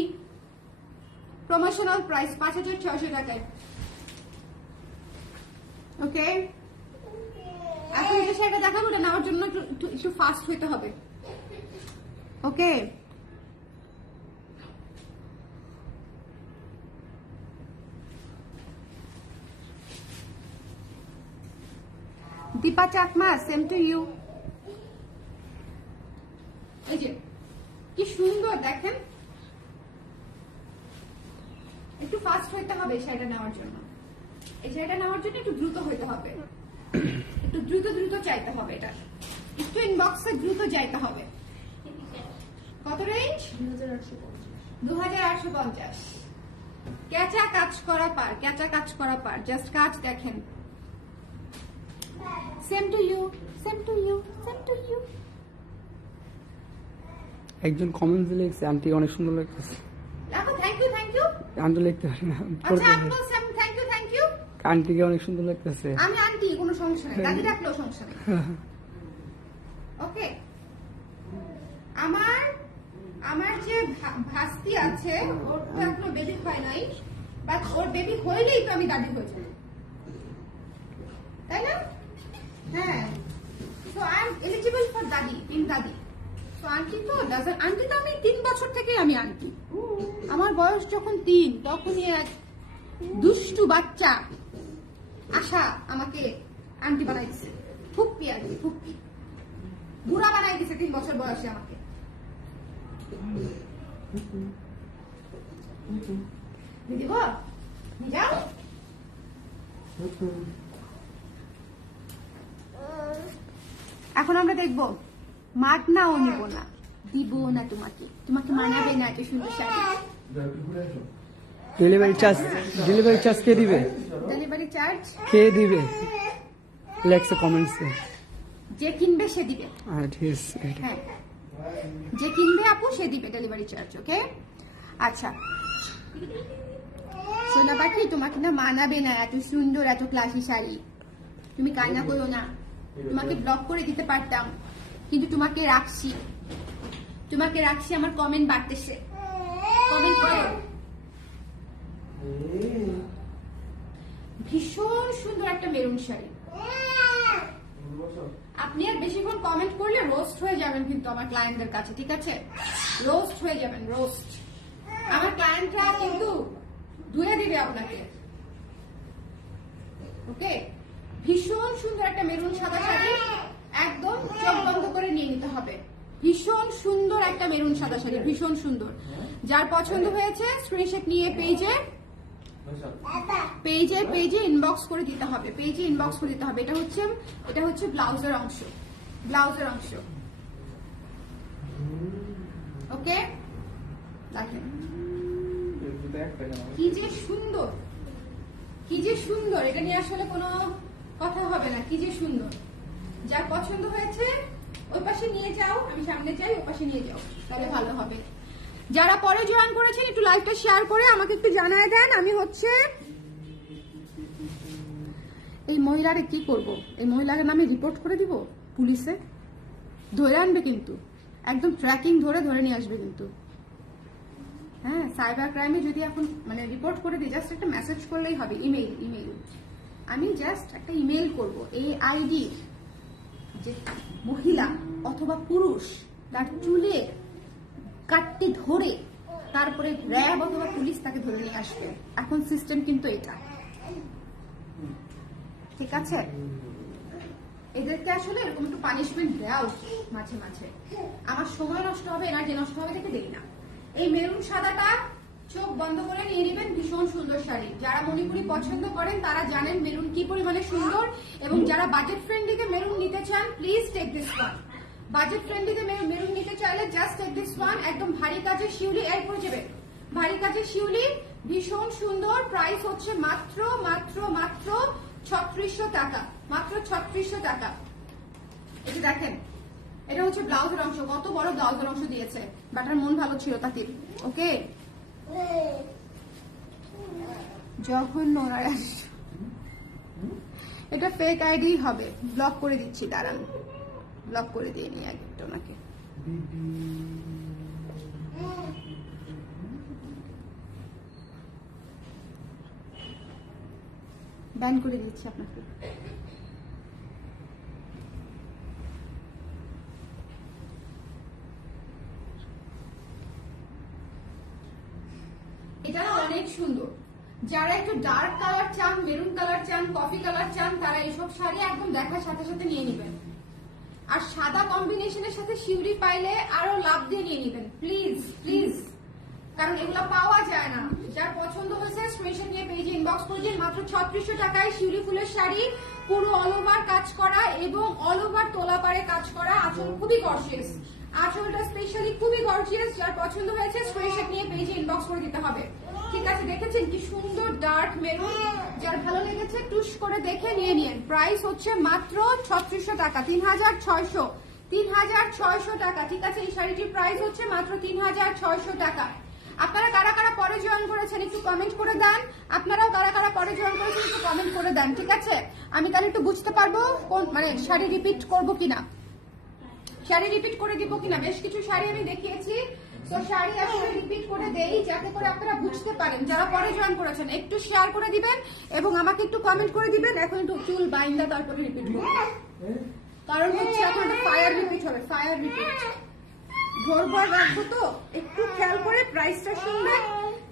প্রমোশনাল প্রাইস, 5600 টাকায়। ওকে, এখন যে শাড়িটা দেখাবো এটা নেওয়ার জন্য একটু ফাস্ট হইতে হবে। Okay, Dipa Chakma, same to you. এই যে কি সুন্দর দেখেন, একটু ফাস্ট হইতে হবে এই শাড়িটা নেওয়ার জন্য, এই শাড়িটা নেওয়ার জন্য একটু দ্রুত হইতে হবে, একটু দ্রুত চাইতে হবে, এটা একটু ইনবক্সে দ্রুত যাইতে হবে। কত রেঞ্জ? 2850। ক্যাচা কাজ করা পার, ক্যাচা কাজ করা পার, জাস্ট কাজ দেখেন। Same to you, same to you, same to you. একজন কমেন্ট লিখছে, আন্টি অনেক সুন্দর লাগতেছে। দেখো, thank you, thank you. Aunty লিখতে পারি না, আচ্ছা আপু same thank you, thank you. আন্টিকে অনেক সুন্দর লাগতেছে। আমি আন্টি, কোনো সমস্যা নেই, দাদি ডাকলেও সমস্যা নেই। ওকে, আমার যে ভাস্তি আছে ওর তো এখনো বেবি হয় নাই, বাট ওর বেবি হইলেই তো আমি দাদি হয়ে যাবো, তাই না? হ্যাঁ, so I am eligible for দাদি, তিন দাদি। তো আন্টি তো আন্টি তো আমি 3 বছর থেকে আমি আন্টি। আমার বয়স যখন 3 তখনই এক দুষ্টু বাচ্চা আশা আমাকে আন্টি বানাই দিছে, ফুপ্পি আর কি, ফুপ্পি বুড়া বানাই দিছে 3 বছর বয়সে আমাকে। দিব যাও, এখন আমরা দেখবো মাগ নাও, নিব না, দিব না তোমাকে, তোমাকে মানাবে না এত সুন্দর শাড়ি। ডেলিভারি চার্জ কে দিবে? ডেলিভারি চার্জ কে দিবে লেখছে কমেন্টসে। যে কিনবে সে দিবে। ঠিক আছে। হ্যাঁ, যে কিনবে আপু সে দিবে ডেলিভারি চার্জ। ওকে, আচ্ছা সোনা পাখি, তোমাকে না মানাবে না এত সুন্দর এত ক্লাসি শাড়ি। তুমি কান্না করো না, তোমাকে ব্লক করে দিতে পারতাম, কিন্তু তোমাকে রাখছি, তোমাকে রাখছি। আমার কমেন্ট বাড়তেছে, কমেন্ট করো। ভীষণ সুন্দর একটা মেরুন শাড়ি। আপনি আর বেশিক্ষণ কমেন্ট করলে রোস্ট হয়ে যাবেন কিন্তু আমার ক্লায়েন্টদের কাছে, ঠিক আছে? রোস্ট হয়ে যাবেন, রোস্ট। আমার ক্লায়েন্টরা কিন্তু ধুয়ে দিবে আপনাকে। ওকে, ভীষণ সুন্দর একটা মেরুন সাদা শাড়ি, একদম চোখ বন্ধ করে নিয়ে নিতে হবে। ভীষণ সুন্দর একটা মেরুন সাদা শাড়ি, ভীষণ সুন্দর। যার পছন্দ হয়েছে স্ক্রিনশট নিয়ে পেজে ইনবক্স করে দিতে হবে, পেজে ইনবক্স করে দিতে হবে। এটা হচ্ছে ব্লাউজের অংশ, ব্লাউজের অংশ। ওকে, দেখেন কি যে সুন্দর, কি যে সুন্দর। এটা নিয়ে আসলে কোনো কথা হবে না, কি যে সুন্দর। যার পছন্দ হয়েছে ওই পাশে নিয়ে যাও, আমি সামনে চাই, ওই পাশে নিয়ে যাও, তাহলে ভালো হবে। যারা পরে জয়েন করেছেন একটু লাইভটা শেয়ার করে আমাকে একটু জানায় দেন। আমি হচ্ছে এই মহিলারে কি করব, এই মহিলার নামে রিপোর্ট করে দিব পুলিশে, ধরে আনবে কিন্তু, একদম ট্র্যাকিং ধরে নিয়ে আসবে কিন্তু। হ্যাঁ, সাইবার ক্রাইমে যদি এখন মানে রিপোর্ট করে দিই, জাস্ট একটা মেসেজ করলেই হবে, ইমেইল। আমি জাস্ট একটা ইমেইল করব, এই আইডি যে মহিলা অথবা পুরুষ তার চুলে কাটতে ধরে তারপরে র্যাব অথবা পুলিশ তাকে ধরে নিয়ে আসবে। এখন সিস্টেম কিন্তু এটা, ঠিক আছে? এদেরকে আসলে এরকম একটু পানিশমেন্ট দেওয়া উচিত মাঝে মাঝে। আমার সময় নষ্ট হবে, এনার্জি নষ্ট হবে, দেখে দেই না। এই মেরুন সাদাটা চোখ বন্ধ করে নিয়ে নেবেন, ভীষণ সুন্দর শাড়ি। যারা মণিপুরি পছন্দ করেন তারা জানেন মেরুন কি পরিমাণে সুন্দর, এবং যারা বাজেট ফ্রেন্ডলিতে মেরুন নিতে চান please take this one. Budget ফ্রেন্ডলিতে মেরুন নিতে চাইলে জাস্ট টেক দিস ওয়ান। একদম ভারী কাজের শিউলি এর পরে যাবে, ভারী কাজের শিউলি, ভীষণ সুন্দর। প্রাইস হচ্ছে মাত্র 3600 টাকা, মাত্র 3600 টাকা। এটা দেখেন, এটা হচ্ছে ব্লাউজের অংশ, কত বড় ব্লাউজের অংশ দিয়েছে, বাটার মন ভালো ছিল তাতির। ওকে, যখন নোরায় এটা ফেক আইডি হবে, ব্লক করে দিচ্ছি, দাঁড়ান ব্লক করে দিয়ে নি একটা ওনাকে। ব্যান করে দিচ্ছি আপনাকে। এটা অনেক সুন্দর। যারা একটু ডার্ক কালার চান, মেরুন কালার চান, কফি কালার চান, তারা এইসব শাড়ি একদম দেখার সাথে সাথে নিয়ে নেবেন। আর সাদা কম্বিনেশনের সাথে শিউরি পাইলে আরো লাভ দিয়ে নিয়ে নেবেন, প্লিজ প্লিজ, কারণ এগুলো পাওয়া যায় না। যার পছন্দ হয়েছে স্ক্রিনশট নিয়ে পেজে ইনবক্স করে দিন। মাত্র 3600 টাকায় শিউরি ফুলের শাড়ি, পুরো অল ওভার কাজ করা এবং অল ওভার তোলাপাড়ে কাজ করা। আঁচল খুবই গর্জিয়াস, আঁচলটা স্পেশালি খুবই গর্জিয়াস। যার পছন্দ হয়েছে স্ক্রিনশট নিয়ে পেজে ইনবক্স করে দিতে হবে, ঠিক আছে? দেখেছেন কি সুন্দর ডার্ক মেরুন, যার ভালো লেগেছে টুস করে দেখে নিয়ে নিন। প্রাইস হচ্ছে মাত্র 3600 টাকা, 3600 টাকা, ঠিক আছে? এই শাড়িটির প্রাইস হচ্ছে মাত্র 3600 টাকা। আপনারা কারা কারা পরে জয়েন করেছেন একটু কমেন্ট করে দেন। আপনারাও কারা কারা পরে জয়েন করেছেন একটু কমেন্ট করে দেন, ঠিক আছে? আমি তাহলে একটু বুঝতে পারবো কোন মানে শাড়ি রিপিট করবো কিনা, শাড়ি রিপিট করে দিব কিনা। বেশ কিছু শাড়ি আমি দেখিয়েছি, তো শাড়ি আসলে রিপিট করে দেই যাতে করে আপনারা বুঝতে পারেন, যারা পরে জয়েন করেছেন একটু শেয়ার করে দিবেন এবং আমাকে একটু কমেন্ট করে দিবেন। এখন একটু চুল বাইন্দা তারপরে রিপিট করবো, কারণ হচ্ছে এখন একটা ফায়ার রিপিট হবে, ফায়ার রিপিট ভোর রাখবো। তো একটু খেয়াল করে প্রাইসটা শুনবেন,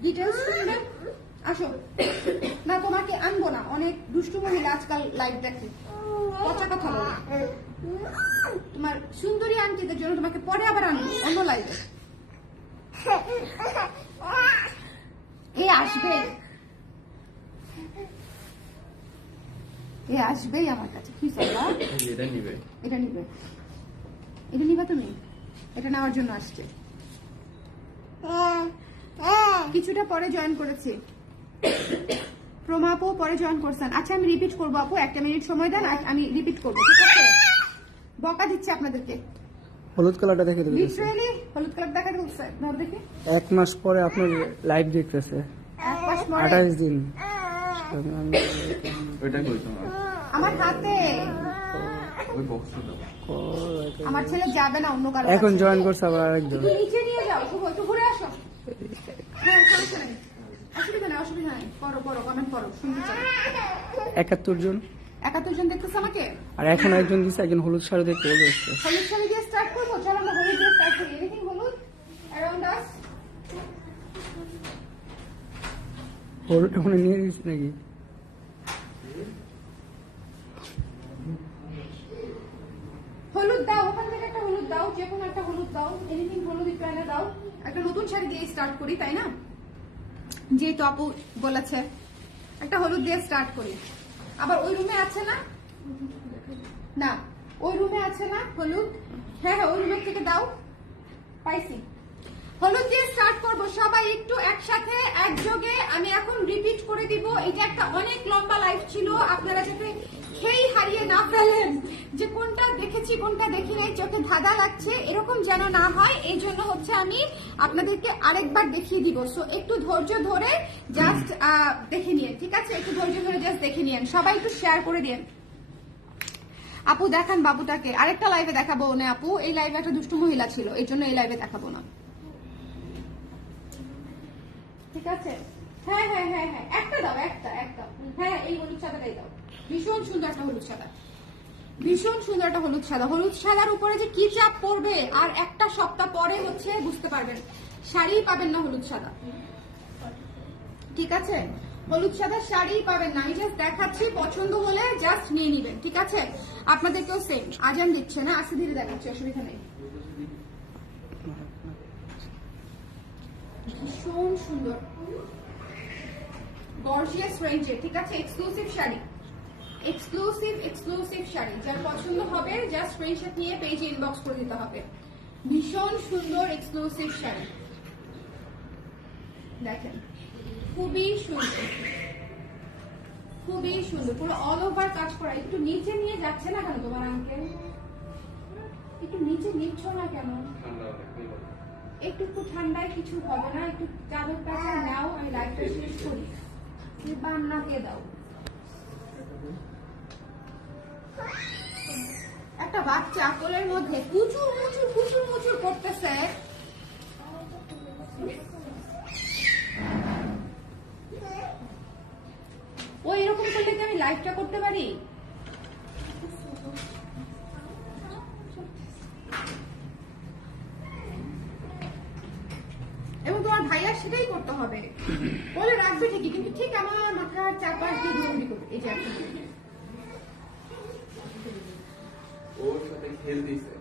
ডিটেলস শুনবেন। আসো না, তোমাকে আনবো না, অনেক দুষ্টু মহিলা আজকাল লাইভ দেখে, পচা কথা বলে। তোমার সুন্দরী আন্টিদের জন্য তোমাকে পরে আবার আনবো অন্য লাইভে। এ আসবে, এ আসবেই আমার কাছে। কি চলবা? এটা নিবে, এটা নিবে, এটা নিবা তুমি? এটা নেওয়ার জন্য আসছে। কিছুটা পরে জয়েন করেছি, প্রমা আপু পরে জয়েন করছেন। আচ্ছা আমি রিপিট করবো আপু, 1 মিনিট সময় দেন, আমি রিপিট করবো, ঠিক আছে? বকা দিচ্ছে আপনাদেরকে। হলুদ কালারটা দেখে দেবে। লিটারালি হলুদ কালার দেখা দিচ্ছে, ধর দেখি। 1 মাস পরে আপনার লাইভ দেখতেছে, 1 মাস পরে 28 দিন। ওইটা কই তোমার? আমার হাতে। ওই বক্সটা দাও। আমার ছেলে যাবে না অন্য কারো এখন কাছে। জয়েন করছে আবার আরেকজন। একটু নিচে নিয়ে যাও, শুভ একটু ঘুরে আসো। হ্যাঁ সমস্যা নেই, অসুবিধা নেই, অসুবিধা নেই, করো করো, কমেন্ট করো, শুনতে চাই। 71 জন, 71 জন দেখতেছে আমাকে। আর এখন একজন দিচ্ছে, একজন হলুদ শাড়ি দেখতে বলে এসছে। হলুদ শাড়ি দিয়ে স্টার্ট করবো, চলো আমরা হলুদ দিয়ে স্টার্ট করি। এনিথিং হলুদ অ্যারাউন্ড আস। হলুদ ওখানে নিয়ে নিচ্ছে নাকি? হলুদ দাও, ওখান থেকে একটা হলুদ দাও, যে কোনো একটা হলুদ দাও, এনিথিং হলুদ একটু এনে দাও। একটা নতুন শাড়ি দিয়ে স্টার্ট করি, তাই না? যেহেতু আপু বলেছে একটা হলুদ দিয়ে স্টার্ট করি। আবার ওই রুমে আছে না, না ওই রুমে আছে না হলুদ? হ্যাঁ হ্যাঁ, ওই রুমের থেকে দাও, পাইছি। হলুদ দিয়ে স্টার্ট করবো, সবাই একটু একসাথে একযোগে। আমি এখন রিপিট করে দিব। এটা একটা অনেক লম্বা লাইফ ছিল, আপনারা যাতে খেই হারিয়ে না ফেলেন যে কোনটা দেখেছি কোনটা দেখি নাই, চোখে ধাঁধা লাগছে এরকম যেন না হয়। এই জন্য হচ্ছে আমি আপনাদেরকে আরেকবার দেখিয়ে দিব। সো একটু ধৈর্য ধরে জাস্ট দেখে নিন, ঠিক আছে? একটু ধৈর্য ধরে জাস্ট দেখে নিন। সবাই একটু শেয়ার করে দিন। আপু দেখান বাবুটাকে, আরেকটা লাইভে দেখাবো না আপু, এই লাইভে একটা দুষ্টু মহিলা ছিল, এই জন্য এই লাইভে দেখাবো না, ঠিক আছে? হ্যাঁ হ্যাঁ হ্যাঁ হ্যাঁ, একটা দাও, একটা একটা। হ্যাঁ এই হলুদ সাদাটাই দাও, ভীষণ সুন্দর একটা হলুদ সাদা, ভীষণ সুন্দর একটা হলুদ সাদা। হলুদ সাদার উপরে যে কি চাপ পড়বে আর একটা সপ্তাহ পরে হচ্ছে বুঝতে পারবেন, শাড়ি পাবেন না হলুদ সাদা, ঠিক আছে? হলুদ সাদা শাড়ি পাবেন না। আমি জাস্ট দেখাচ্ছি, পছন্দ হলে জাস্ট নিয়ে নিবেন, ঠিক আছে? আপনাদেরকেও সেম। আজান দিচ্ছে না, আস্তে ধীরে দেখাচ্ছি, অসুবিধা নেই। ভীষণ সুন্দর গর্জিয়াস রেঞ্জে, ঠিক আছে? Exclusive sari, exclusive sari. যার পছন্দ হবে জাস্ট স্ক্রিনশট নিয়ে পেজে ইনবক্স করে দিতে হবে। ভীষণ সুন্দর এক্সক্লুসিভ শাড়ি, দেখেন খুবই সুন্দর, খুবই সুন্দর, পুরো অল ওভার কাজ করা। একটু নিচে নিয়ে যাচ্ছে না কেন তোমার আঙ্কেল? একটু নিচে নিচ্ছ না কেন? একটু একটু ঠান্ডায় কিছু হবে না, একটু চাদর টাকা নাও, আমি লাইফটা শেষ করি। বান্নাকে দাও, একটা বাচ্চা কোলের মধ্যে কুচুর মুচুর কুচুর মুচুর করতেছে। ও এরকম করলে কি আমি লাইভটা করতে পারি? এবং তোমার ভাইয়া সেটাই করতে হবে, বলে রাখবে ঠিকই, কিন্তু ঠিক আমার মাথার চারপাশ দিয়ে ঘুরঘুরি করবে। এই যে একটা ওর সাথে খেল দিছে।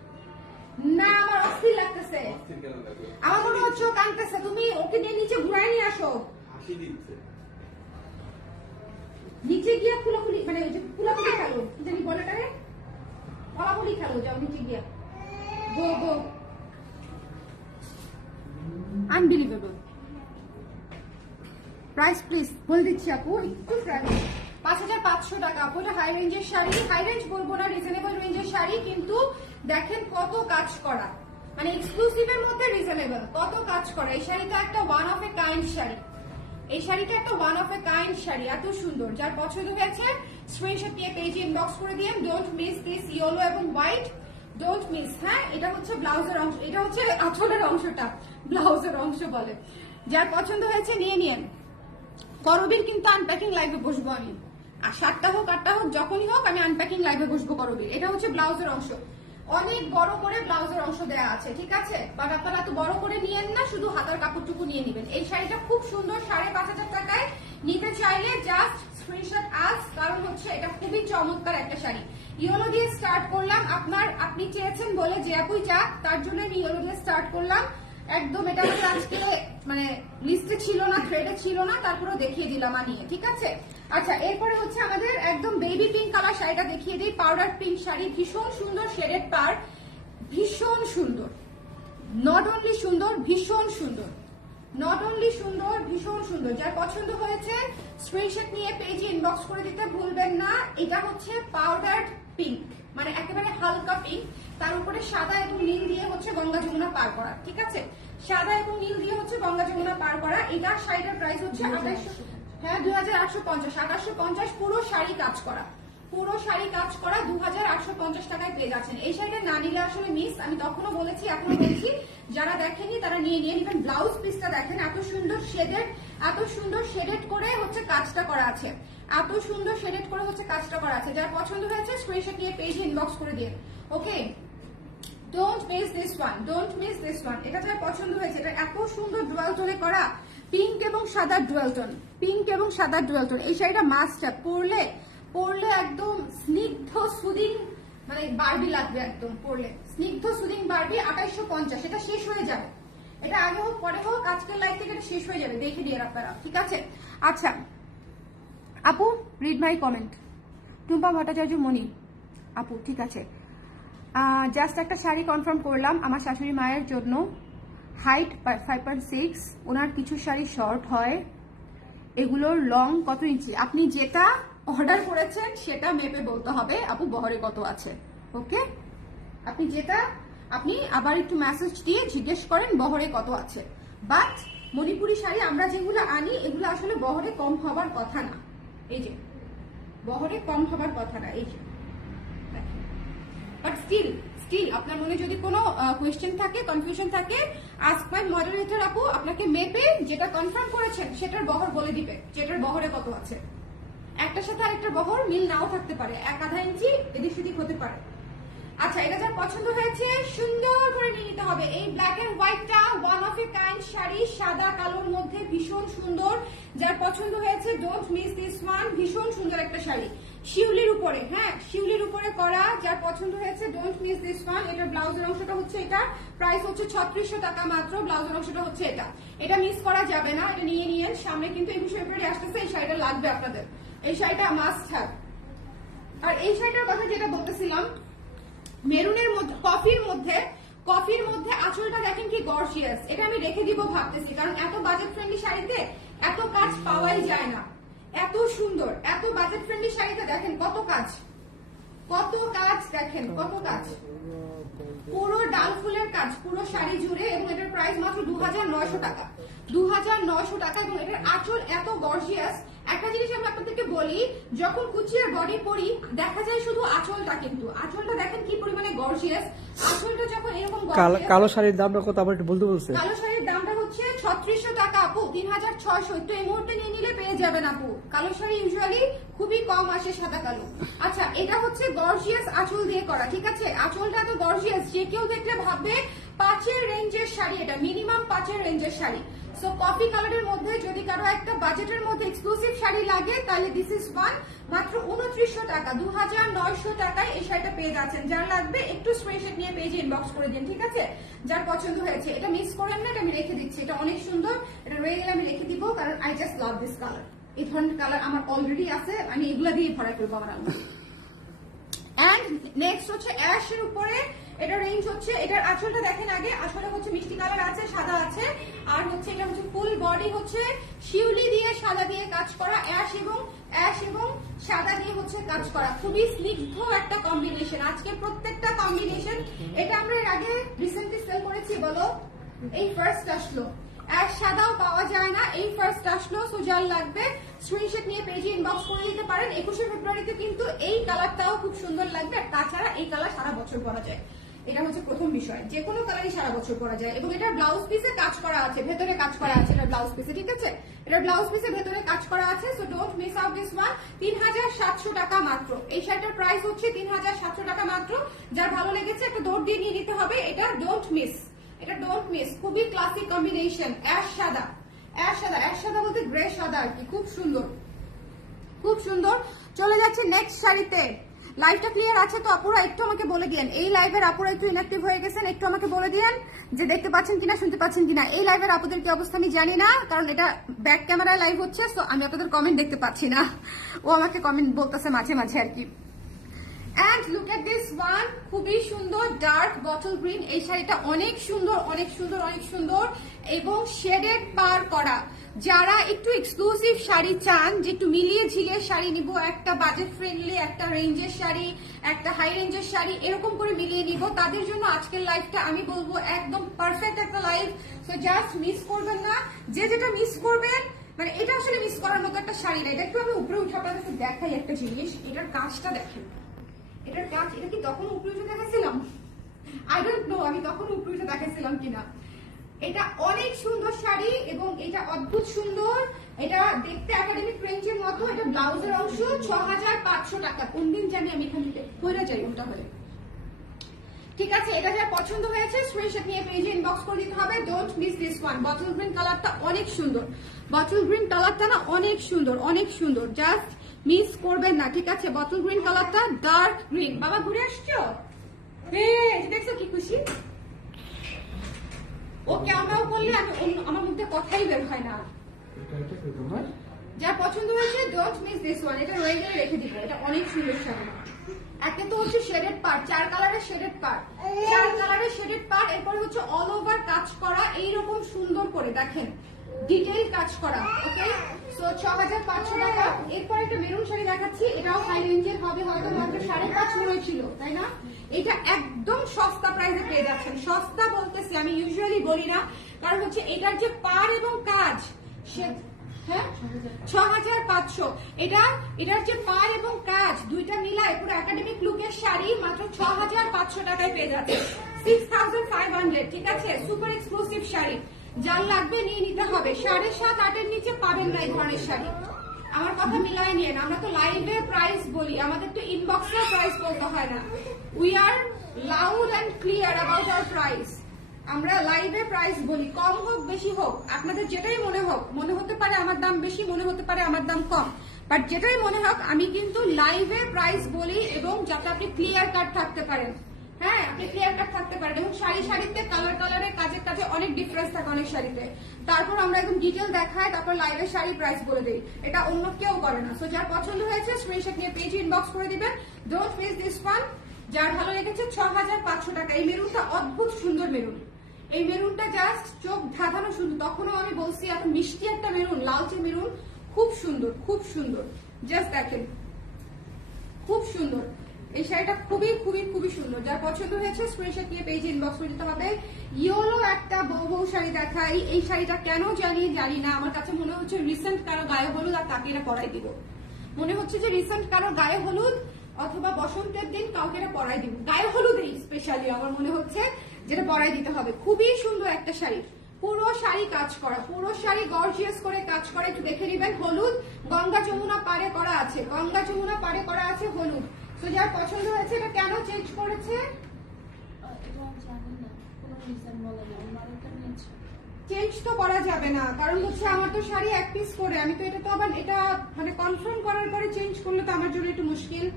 না, আমার অস্থির লাগতেছে, অস্থির কেন লাগবে? আমার মনে হচ্ছে ও কাঁদতেছে। তুমি ওকে নিয়ে নিচে ঘুরাই নিয়ে আসো, হাসি দিচ্ছে। নিচে গিয়া ফুলাফুলি, মানে ওই যে ফুলাফুলি খেলো, কি জানি বলে টারে, ফলাফুলি খেলো, যাও নিচে গিয়া, গো গো। আনবিলিভেবল। প্রাইস প্লিজ বলে দিচ্ছি আপু, একটু প্রাইস 5500 টাকা। আপু এটা হাই রেঞ্জের শাড়ি, হাই রেঞ্জ বলবো না, রিজনেবল রেঞ্জের শাড়ি, কিন্তু দেখেন কত কাজ করা, মানে এক্সক্লুসিভের মধ্যে রিজনেবল, কত কাজ করা। এই শাড়িটা একটা one of a kind sari, এই শাড়িটা একটা one of a kind sari, এত সুন্দর। যার পছন্দ হয়েছে স্ক্রিনশট নিয়ে পেজে ইনবক্স করে দিন। ডোন্ট মিস দিস ইয়েলো এবং হোয়াইট, ডোন্ট মিস। হ্যাঁ, এটা হচ্ছে ব্লাউজের অংশ, এটা হচ্ছে আঁচলের অংশটা, ব্লাউজের অংশ বলে। যার পছন্দ হয়েছে নিয়ে নিন। করবীর কিন্তু আনপ্যাকিং লাইভে বসবো আমি, আর 7টা হোক 8টা হোক যখনই হোক আমি আনপ্যাকিং লাইভে বসবো করবীর। এটা হচ্ছে ব্লাউজের অংশ, অনেক বড় করে ব্লাউজের অংশ দেওয়া আছে, ঠিক আছে? বাট আপনারা এত বড় করে নিয়েন না, শুধু হাতার কাপড়টুকু নিয়ে নেবেন। এই শাড়িটা খুব সুন্দর, 5,500 টাকায় নিতে চাইলে জাস্ট স্ক্রিনশট আস, কারণ হচ্ছে এটা খুবই চমৎকার একটা শাড়ি। ইয়েলো দিয়ে স্টার্ট করলাম, আপনি চেয়েছেন বলে যে আপুই চাক, তার জন্য আমি ইয়েলো দিয়ে স্টার্ট করলাম। একদম এটা আমাদের আজকে মানে লিস্টে ছিল না, থ্রেডে ছিল না, তারপরে দেখিয়ে দিলাম আনিয়ে, ঠিক আছে? আচ্ছা, এরপরে হচ্ছে আমাদের একদম বেবি পিঙ্ক কালার শাড়িটা দেখিয়ে দিই। পাউডার পিঙ্ক শাড়ি, ভীষণ সুন্দর শেডেড পার, ভীষণ সুন্দর। নট অনলি সুন্দর, ভীষণ সুন্দর। নট অনলি সুন্দর, ভীষণ সুন্দর। যার পছন্দ হয়েছে স্ক্রিনশট নিয়ে পেজে ইনবক্স করে দিতে ভুলবেন না। এটা হচ্ছে পাউডার পিঙ্ক, মানে একেবারে হালকা পিঙ্ক, তার উপরে সাদা এবং নীল দিয়ে হচ্ছে গঙ্গা যমুনা পার করা, ঠিক আছে? সাদা এবং নীল দিয়ে হচ্ছে গঙ্গা যমুনা পার করা। এটার শাড়িটার প্রাইস হচ্ছে 2800, হ্যাঁ 2850, 2850 পুরো শাড়ি কাজ করা, পুরো শাড়ি কাজ করা 2850 টাকায় পেয়ে যাচ্ছেন। এই শাড়িটা না নিলে আসলে মিস, আমি তখনও বলেছি এখনো বলছি, যারা দেখেনি তারা নিয়ে নেবেন। ব্লাউজ পিসটা দেখেন, এত সুন্দর শেডেড, এত সুন্দর শেডেড করে হচ্ছে কাজটা করা আছে, এত সুন্দর শেডেড করে হচ্ছে কাজটা করা আছে। যার পছন্দ হয়েছে স্ক্রিনশট নিয়ে পেজে ইনবক্স করে দিন, okay? Don't miss this one, don't miss this one. এটা যার পছন্দ হয়েছে, এটা এত সুন্দর ডুয়াল টোনে করা, পিঙ্ক এবং সাদা ডুয়াল টোন, পিঙ্ক এবং সাদা ডুয়াল টোন। এই শাড়িটা মাস্ট পরলে একদম স্নিগ্ধ সুদিং, মানে বারবি লাগবে একদম পরলে, স্নিগ্ধ সুদিং বারবি। 2850, এটা শেষ হয়ে যাবে, এটা আগে হোক পরে হোক, আজকের লাইভ থেকে এটা শেষ হয়ে যাবে, দেখে দিয়ে আপনারা, ঠিক আছে? আচ্ছা আপু, read my comment. Tumpa Bhattacharya Moni আপু, ঠিক আছে। জাস্ট একটা শাড়ি কনফার্ম করলাম আমার শাশুড়ি মায়ের জন্য, হাইট 5.6, ওনার কিছু শাড়ি শর্ট হয়, এগুলোর লং কত ইঞ্চি? আপনি যেটা অর্ডার করেছেন সেটা মেপে বলতে হবে আপু বহরে কত আছে, ওকে? আপনি আবার একটু মেসেজ দিয়ে জিজ্ঞেস করেন বহরে কত আছে। বাট মণিপুরি শাড়ি আমরা যেগুলো আনি এগুলো আসলে বহরে কম হবার কথা না, এই যে বহরে কম হবার কথা না, এই যে। বাট স্টিল আপনার মনে যদি কোনো কোয়েশ্চেন থাকে, কনফিউশন থাকে, আস্ক মাই মডারেটর আপু আপনাকে মেপে যেটা কনফার্ম করেছেন সেটার বহর বলে দিবে, যেটার বহরে কত আছে। একটার সাথে আরেকটা বহর মিল নাও থাকতে পারে, 1/2 ইঞ্চি এদিক সেদিক হতে পারে। আচ্ছা, এটা যার পছন্দ হয়েছে সুন্দর করে নিয়ে নিতে হবে। এই ব্ল্যাক এন্ড হোয়াইটটা one of a kind sari, সাদা কালোর মধ্যে ভীষণ সুন্দর। যার পছন্দ হয়েছে ডোন্ট মিস দিস ওয়ান, ভীষণ সুন্দর একটা শাড়ি, শিউলির উপরে, হ্যাঁ শিউলির উপরে করা। যার পছন্দ হয়েছে ডোন্ট মিস দিস ওয়ান। এটার ব্লাউজের অংশটা হচ্ছে, এটা প্রাইস হচ্ছে 3600 টাকা মাত্র, ব্লাউজের অংশটা হচ্ছে এটা মিস করা যাবে না, এটা নিয়ে নিয়েন। সামনে কিন্তু 21 ফেব্রুয়ারি আসতেছে, এই শাড়িটা লাগবে আপনাদের, এই শাড়িটা মাস্ট হ্যাভ। আর এই শাড়িটার কথা যেটা বলতেছিলাম, মেরুনের মধ্যে, কফির মধ্যে আঁচলটা দেখেন কি গর্জিয়াস। এটা আমি রেখে দিব ভাবতেছি, কারণ এত বাজেট ফ্রেন্ডলি শাড়িতে এত কাজ পাওয়াই যায় না। এত সুন্দর, এত বাজেট ফ্রেন্ডলি শাড়িতে দেখেন কত কাজ দেখেন, কত কাজ, পুরো ডাল ফুলের কাজ পুরো শাড়ি জুড়ে, এবং এটার প্রাইস মাত্র 2900 টাকা, 2900 টাকা। এবং এটার আঁচল এত গর্জিয়াস। একটা জিনিস আমি আপনাদেরকে বলি, যখন কুচিয়ার বডি পরি দেখা যায় শুধু আঁচলটা, কিন্তু আঁচলটা দেখেন কি পরিমাণে গর্জিয়াস। আঁচলটা যখন এরকম কালো শাড়ির দামটা কত আবার একটু বলতে বলছে? কালো শাড়ির দামটা হচ্ছে 3600 টাকা আপু, 3600। একটু এই মুহূর্তে নিয়ে নিলে পেয়ে যাবেন আপু। কালো শাড়ি ইউজুয়ালি খুবই কম আসে, সাদা কালো। আচ্ছা, এটা হচ্ছে গর্জিয়াস আঁচল দিয়ে করা, ঠিক আছে? আঁচলটা তো গর্জিয়াস, যে কেউ দেখলে ভাববে 5-এর রেঞ্জের শাড়ি, এটা মিনিমাম 5-এর রেঞ্জের শাড়ি। সো কফি কালারের মধ্যে যদি কারো একটা বাজেটের মধ্যে এক্সক্লুসিভ শাড়ি লাগে তাহলে দিস ইজ ওয়ান, মাত্র 2900 টাকা, 2900 টাকায় এই শাড়িটা পেয়ে যাচ্ছেন। যার লাগবে একটু স্ক্রিনশট নিয়ে পেজে ইনবক্স করে দিন, ঠিক আছে? যার পছন্দ হয়েছে, এটা মিস করেন না, এটা আমি রেখে দিচ্ছি, এটা অনেক সুন্দর। এটা রয়ে গেলে আমি রেখে দিব, কারণ I just love this colour. এই ধরনের কালার আমার অলরেডি আছে, আমি এগুলা দিয়ে ভরা করবো আমার আলমারি। এন্ড নেক্সট হচ্ছে অ্যাশের উপরে, এটা রেঞ্জ হচ্ছে, এটার আঁচলটা দেখেন আগে, আসলে হচ্ছে মিষ্টি কালার আছে, সাদা আছে, আর হচ্ছে এটা হচ্ছে ফুল বডি হচ্ছে শিউলি দিয়ে সাদা দিয়ে কাজ করা, অ্যাশ এবং সাদা দিয়ে হচ্ছে কাজ করা। খুবই স্নিগ্ধ একটা কম্বিনেশন, আজকে প্রত্যেকটা কম্বিনেশন। এটা আমরা এর আগে রিসেন্টলি সেল করেছি, বলো এই ফার্স্ট আসলো। অ্যাশ সাদাও পাওয়া যায় না, এই ফার্স্ট আসলো। সো যার লাগবে স্ক্রিনশট নিয়ে পেজে ইনবক্স করে দিতে পারেন। 21 ফেব্রুয়ারিতে কিন্তু এই কালারটাও খুব সুন্দর লাগবে, আর তাছাড়া এই কালার সারা বছর পরা যায়। এটা হচ্ছে প্রথম বিষয়, যে কোনো কালারই সারা বছর পরা যায়। এবং এটা ব্লাউজ পিসে কাজ করা আছে, ভেতরে কাজ করা আছে এটা ব্লাউজ পিসে, ঠিক আছে? এটা ব্লাউজ পিসে ভেতরে কাজ করা আছে, so don't miss out this one. 3700 টাকা মাত্র। এই শাড়িটার প্রাইস হচ্ছে 3700 টাকা মাত্র। যার ভালো লেগেছে একটা দৌড় দিয়ে নিয়ে নিতে হবে, এটা ডোন্ট মিস, এটা ডোন্ট মিস। খুবই ক্লাসিক কম্বিনেশন, অ্যাশ সাদা, অ্যাশ সাদা, অ্যাশ সাদা বলতে গ্রে সাদা আর কি, খুব সুন্দর, খুব সুন্দর। চলে যাচ্ছে নেক্সট শাড়িতে। লাইভটা ক্লিয়ার আছে তো আপুরা? একটু আমাকে বলে দিন। এই লাইভের আপুরা একটু ইনঅ্যাক্টিভ হয়ে গেছেন, একটু আমাকে বলে দিন যে দেখতে পাচ্ছেন কিনা, শুনতে পাচ্ছেন কিনা। এই লাইভের আপুদের কি অবস্থা আমি জানি না, কারণ এটা ব্যাক ক্যামেরায় লাইভ হচ্ছে, তো আমি আপনাদের কমেন্ট দেখতে পাচ্ছি না। ও আমাকে কমেন্ট বলতেছে মাঝে মাঝে আর কি। And look at this one, খুবই সুন্দর ডার্ক বটল গ্রিন। এই শাড়িটা অনেক সুন্দর, অনেক সুন্দর, অনেক সুন্দর এবং শেডেড পার করা। যারা একটু এক্সক্লুসিভ শাড়ি চান, যে একটু মিলিয়ে ঝিলিয়ে শাড়ি নিব, একটা বাজেট ফ্রেন্ডলি, একটা রেঞ্জের শাড়ি, একটা হাই রেঞ্জের শাড়ি, এরকম করে মিলিয়ে নিব, তাদের জন্য আজকের লাইভটা আমি বলবো একদম পারফেক্ট একটা লাইভ। সো জাস্ট মিস করবেন না, যে যেটা মিস করবেন, মানে এটা আসলে মিস করার মতো একটা শাড়ি না। এটা একটু আমি উপরে উঠে আপনাদেরকে দেখাই একটা জিনিস, এটার কাজটা দেখেন, এটার কাজ। এটা কি তখন উপরে উঠে দেখাচ্ছিলাম? আই ডোন্ট নো আমি তখন উপরে উঠে দেখাচ্ছিলাম কিনা। এটা অনেক সুন্দর শাড়ি এবং এটা অদ্ভুত সুন্দর। এটা দেখতে একাডেমিক রেঞ্জের মতো। এটা ব্লাউজের অংশ 6500 টাকা। কোন দিন জানি আমি এখানে হয়ে যাই ওটা হলে, ঠিক আছে? এটা যার পছন্দ হয়েছে স্ক্রিনশট নিয়ে পেজে ইনবক্স করে দিতে হবে। Don't miss this one. Bottle green কালারটা অনেক সুন্দর, বটল গ্রিন কালারটা না অনেক সুন্দর, অনেক সুন্দর, জাস্ট মিস করবেন না, ঠিক আছে? বটল গ্রিন কালারটা ডার্ক গ্রিন। বাবা ঘুরে আসছো? দেখছো কি খুশি ও, ক্যামেরাও করলে আমি আমার মধ্যে কথাই বের হয় না। যা পছন্দ হয়েছে ডোন্ট মিস দিস ওয়ান। এটা রয়ে গেলে রেখে দিবে, এটা অনেক সুন্দর শাড়ি। একটা তো হচ্ছে শেডেড পার্ট, 4 কালারের শেডেড পার্ট, 4 কালারের শেডেড পার্ট। এরপরে হচ্ছে অল ওভার কাজ করা, এইরকম সুন্দর করে দেখেন ডিটেইল কাজ করা। ওকে, সো 6500 টাকা। এরপর একটা মেরুন শাড়ি দেখাচ্ছি, এটাও হাই রেঞ্জের হবে, হয়তো মাত্র 5.5 মনে ছিল, তাই না? এটা একদম সস্তা প্রাইসে পেয়ে যাচ্ছেন। সস্তা বলতেছি, আমি ইউজুয়ালি বলি না, কারণ হচ্ছে এটার যে পার এবং কাজ, সে 6500। এটার যে পার এবং কাজ দুইটা মিলায় পুরো একাডেমিক লুকের শাড়ি মাত্র 6500 টাকায় পেয়ে যাচ্ছে, 6500, ঠিক আছে? সুপার এক্সক্লুসিভ শাড়ি, যার লাগবে নিয়ে নিতে হবে। 7.5-8 নিচে পাবেন না এই ধরনের শাড়ি। আমার কথা মিলাই নিয়ে, আমরা তো লাইভে প্রাইস বলি, আমাদের তো ইনবক্সে প্রাইস বলতে হয় না। We are loud and clear about our price. আমরা লাইভে প্রাইস বলি, কম হোক বেশি হোক, আপনাদের যেটাই মনে হোক, মনে হতে পারে আমার দাম বেশি, মনে হতে পারে আমার দাম কম, বাট যেটাই মনে হোক আমি কিন্তু লাইভে প্রাইস বলি, এবং যাতে আপনি ক্লিয়ার কাট থাকতে পারেন। হ্যাঁ, আপনি ক্লিয়ার কাট থাকতে পারেন। এবং শাড়িতে কালারে কাজে অনেক ডিফারেন্স থাকে অনেক শাড়িতে। তারপর আমরা একদম ডিটেল দেখাই, তারপর লাইভে শাড়ি প্রাইস বলে দিই, এটা অন্য কেউ করে না। সো যার পছন্দ হয়েছে স্ক্রিনশট নিয়ে পেজে ইনবক্স করে দিবেন। Don't miss this one. যার ভালো লেগেছে 6500 টাকা। এই মেরুনটা অদ্ভুত সুন্দর মেরুন, এই মেরুনটা জাস্ট চোখ ধাঁধানো সুন্দর। তখনও আমি বলছি এত মিষ্টি একটা মেরুন, লালচে মেরুন, খুব সুন্দর, খুব সুন্দর। জাস্ট দেখেন, খুব সুন্দর। এই শাড়িটা খুবই খুবই খুবই সুন্দর। যার পছন্দ হয়েছে স্ক্রিনশট নিয়ে পেজে ইনবক্স করে দিতে হবে। ইয়েলো একটা বউ শাড়ি দেখাই। এই শাড়িটা কেন জানি না, আমার কাছে মনে হচ্ছে রিসেন্ট কারো গায়ে হলুদ আর তাকে এটা পরাই দিব। মনে হচ্ছে যে রিসেন্ট কারো গায়ে হলুদ অথবা বসন্তের দিন কাউকে এটা পরাই দিব, গায়ে হলুদেই স্পেশালি আমার মনে হচ্ছে যেটা পরাই দিতে হবে। খুবই সুন্দর একটা শাড়ি, পুরো শাড়ি কাজ করা, পুরো শাড়ি গর্জিয়াস করে কাজ করা। একটু দেখে নেবেন, হলুদ গঙ্গা যমুনা পারে করা আছে, গঙ্গা যমুনা পারে করা আছে হলুদ। তো যার পছন্দ হয়েছে এটা কেন চেঞ্জ করেছে, চেঞ্জ তো করা যাবে না, কারণ হচ্ছে আমার তো শাড়ি এক পিস করে, আমি তো এটা তো আবার এটা মানে কনফার্ম করার পরে চেঞ্জ করলে তো আমার জন্য একটু মুশকিল।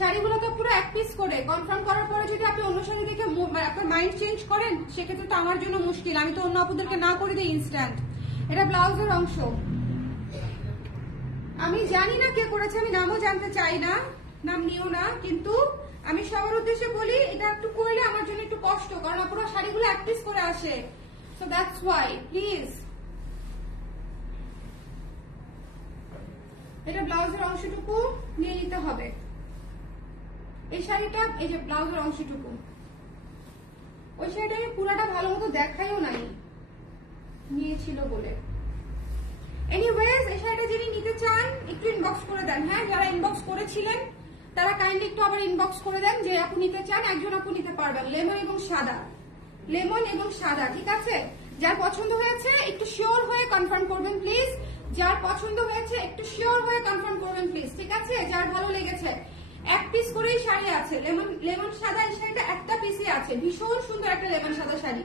শাড়িগুলো তো পুরো এক পিস করে, কনফার্ম করার পরে যদি আপনি অন্য শাড়ি দেখে আপনার মাইন্ড চেঞ্জ করেন, সেক্ষেত্রে তো আমার জন্য মুশকিল। আমি তো অন্য আপুদেরকে না করে দিই ইনস্ট্যান্ট। এটা ব্লাউজের অংশ, আমি জানি না কে করেছে, আমি নামও জানতে চাই না, নাম নিও না, কিন্তু আমি সবার উদ্দেশ্যে বলি এটা একটু করলে আমার জন্য একটু কষ্ট, কারণ পুরো শাড়িগুলো এক পিস করে আসে। So that's why please. এটা ব্লাউজের অংশটুকু নিয়ে নিতে হবে। এই শাড়িটা, এই যে ব্লাউজের অংশটুকু, ওই শাড়িটা আমি পুরাটা ভালো মতো দেখাইও নাই, নিয়েছিল বলে। এনিওয়েজ, এই শাড়িটা যিনি নিতে চান একটু ইনবক্স করে দেন। হ্যাঁ, যারা ইনবক্স করেছিলেন তারা কাইন্ডলি একটু আবার ইনবক্স করে দেন যে আপু নিতে চান, একজন আপু নিতে পারবেন। লেমন এবং সাদা, লেমন এবং সাদা, ঠিক আছে? যার পছন্দ হয়েছে একটু শিওর হয়ে কনফার্ম করবেন প্লিজ। যার পছন্দ হয়েছে একটু শিওর হয়ে কনফার্ম করবেন প্লিজ, ঠিক আছে? যার ভালো লেগেছে, এক পিস করেই শাড়ি আছে। লেমন লেমন সাদা এই শাড়িটা একটা পিসই আছে। ভীষণ সুন্দর একটা লেমন সাদা শাড়ি,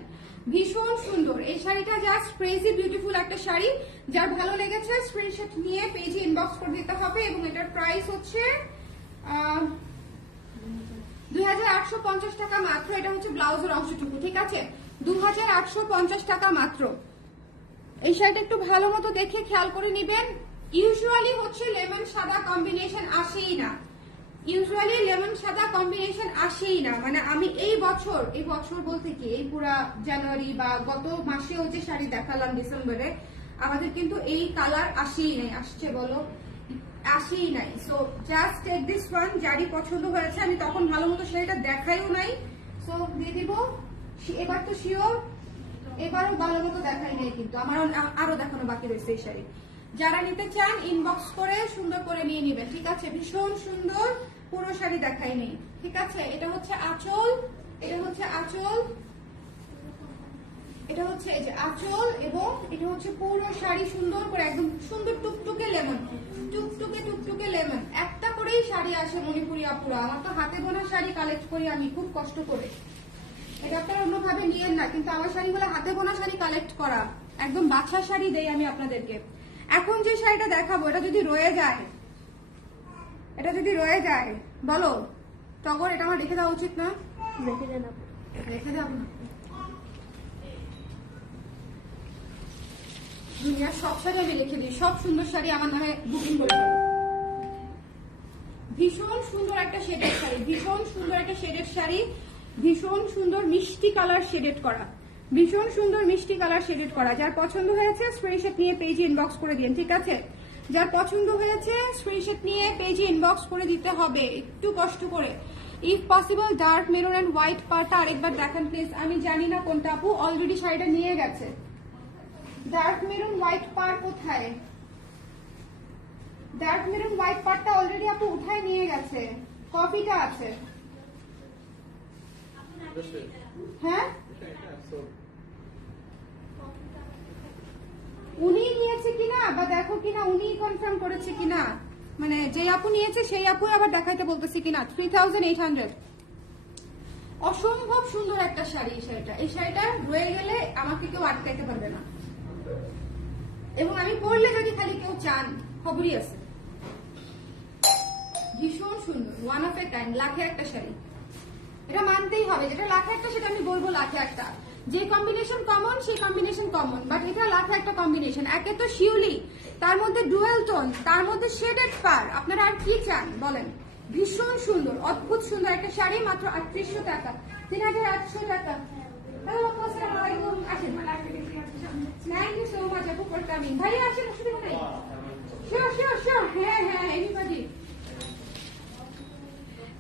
ভীষণ সুন্দর এই শাড়িটা, জাস্ট ক্রেজি বিউটিফুল একটা শাড়ি। যার ভালো লেগেছে স্ক্রিনশট নিয়ে পেজে ইনবক্স করে দিতে হবে। এবং এটার প্রাইস হচ্ছে 2850 টাকা মাত্র। এটা হচ্ছে ব্লাউজের অংশটুকু, ঠিক আছে? 2850 টাকা মাত্র। এই শাড়িটা একটু ভালো মতো দেখে খেয়াল করে নিবেন। ইউজুয়ালি হচ্ছে লেমন সাদা কম্বিনেশন আসেই না, ইউজুয়ালি লেমন সাদা কম্বিনেশন আসেই না। মানে আমি এই বছর বলতে কি এই পুরা জানুয়ারি বা গত মাসেও যে শাড়ি দেখালাম ডিসেম্বরে, আমাদের কিন্তু এই কালার আসেই নাই। আসছে বলো? আসেই নাই। So just take this one. যারই পছন্দ হয়েছে, আমি তখন ভালো মতো শাড়িটা দেখাইও নাই, সো দিয়ে দিব। এবার তো শিওর, এবারও ভালো মতো দেখাই নাই, কিন্তু আমার আরো দেখানো বাকি রয়েছে এই শাড়ি। যারা নিতে চান ইনবক্স করে সুন্দর করে নিয়ে নিবেন, ঠিক আছে? ভীষণ সুন্দর, পুরো শাড়ি দেখাই নেই, ঠিক আছে? এটা হচ্ছে আঁচল, এটা হচ্ছে আঁচল, এটা হচ্ছে এই যে আঁচল, এবং এটা হচ্ছে পুরো শাড়ি সুন্দর করে একদম সুন্দর টুকটুকে লেমন, টুকটুকে লেমন। একটা করেই শাড়ি আসে মণিপুরি আপুরা। আমার তো হাতে বোনা শাড়ি কালেক্ট করি আমি খুব কষ্ট করে, এটা আপনারা অন্যভাবে নিয়েন না, কিন্তু আমার শাড়িগুলো হাতে বোনা শাড়ি কালেক্ট করা, একদম বাছা শাড়ি দেই আমি আপনাদেরকে। এখন যে শাড়িটা দেখাবো, এটা যদি রয়ে যায়, এটা যদি রয়ে যায়, বলো টগর, এটা আমার রেখে দেওয়া উচিত না? রেখে দেন, রেখে দেব না। দুনিয়ার সব শাড়ি আমি রেখে দিই, সব সুন্দর শাড়ি আমার নামে বুকিং করে দেবো। ভীষণ সুন্দর একটা শেডের শাড়ি, ভীষণ সুন্দর একটা শেডের শাড়ি, ভীষণ সুন্দর মিষ্টি কালার শেডেড করা, ভীষণ সুন্দর মিষ্টি কালার শেডেড করা। যার পছন্দ হয়েছে স্ক্রিনশট নিয়ে পেজে ইনবক্স করে দিন, ঠিক আছে? যার পছন্দ হয়েছে স্ক্রিনশট নিয়ে পেজে ইনবক্স করে দিতে হবে, একটু কষ্ট করে। If possible dark maroon and white পার্টটা আরেকবার দেখান প্লিজ। আমি জানি না কোনটা আপু অলরেডি শাড়িটা নিয়ে গেছে। ডার্ক মেরুন হোয়াইট পার কোথায়? ডার্ক মেরুন হোয়াইট পার্টটা অলরেডি আপু উঠায় নিয়ে গেছে, কপিটা আছে। হ্যাঁ, উনি নিয়েছে কিনা বা দেখো কিনা, উনি কনফার্ম করেছে কিনা, মানে যে আপু নিয়েছে সেই আপু আবার দেখাইতে বলতেছি কিনা। 3800, অসম্ভব সুন্দর একটা শাড়ি এই শাড়িটা। এই শাড়িটা রয়ে গেলে আমাকে কেউ আটকাইতে পারবে না, এবং আমি পরলে যদি খালি কেউ চান, খবরই আছে। ভীষণ সুন্দর, ওয়ান অফ এ কাইন্ড, লাখে একটা শাড়ি। এটা মানতেই হবে, যেটা লাখে একটা সেটা আমি বলবো লাখে একটা। যে কম্বিনেশন কমন সেই কম্বিনেশন কমন, বাট এটা লাখে একটা কম্বিনেশন। একে তো শিউলি, তার মধ্যে ডুয়েল টোন, তার মধ্যে শেডেড পার, আপনারা আর কি চান বলেন? ভীষণ সুন্দর, অদ্ভুত সুন্দর একটা শাড়ি, মাত্র 3800 টাকা, 3800 টাকা। হ্যালো আপু, আসসালামু আলাইকুম। আসেন, থ্যাংক ইউ সো মাচ আপু ফর কামিং। ভাই আসেন, অসুবিধা নেই। শিওর শিওর শিওর, হ্যাঁ হ্যাঁ, এনিবডি।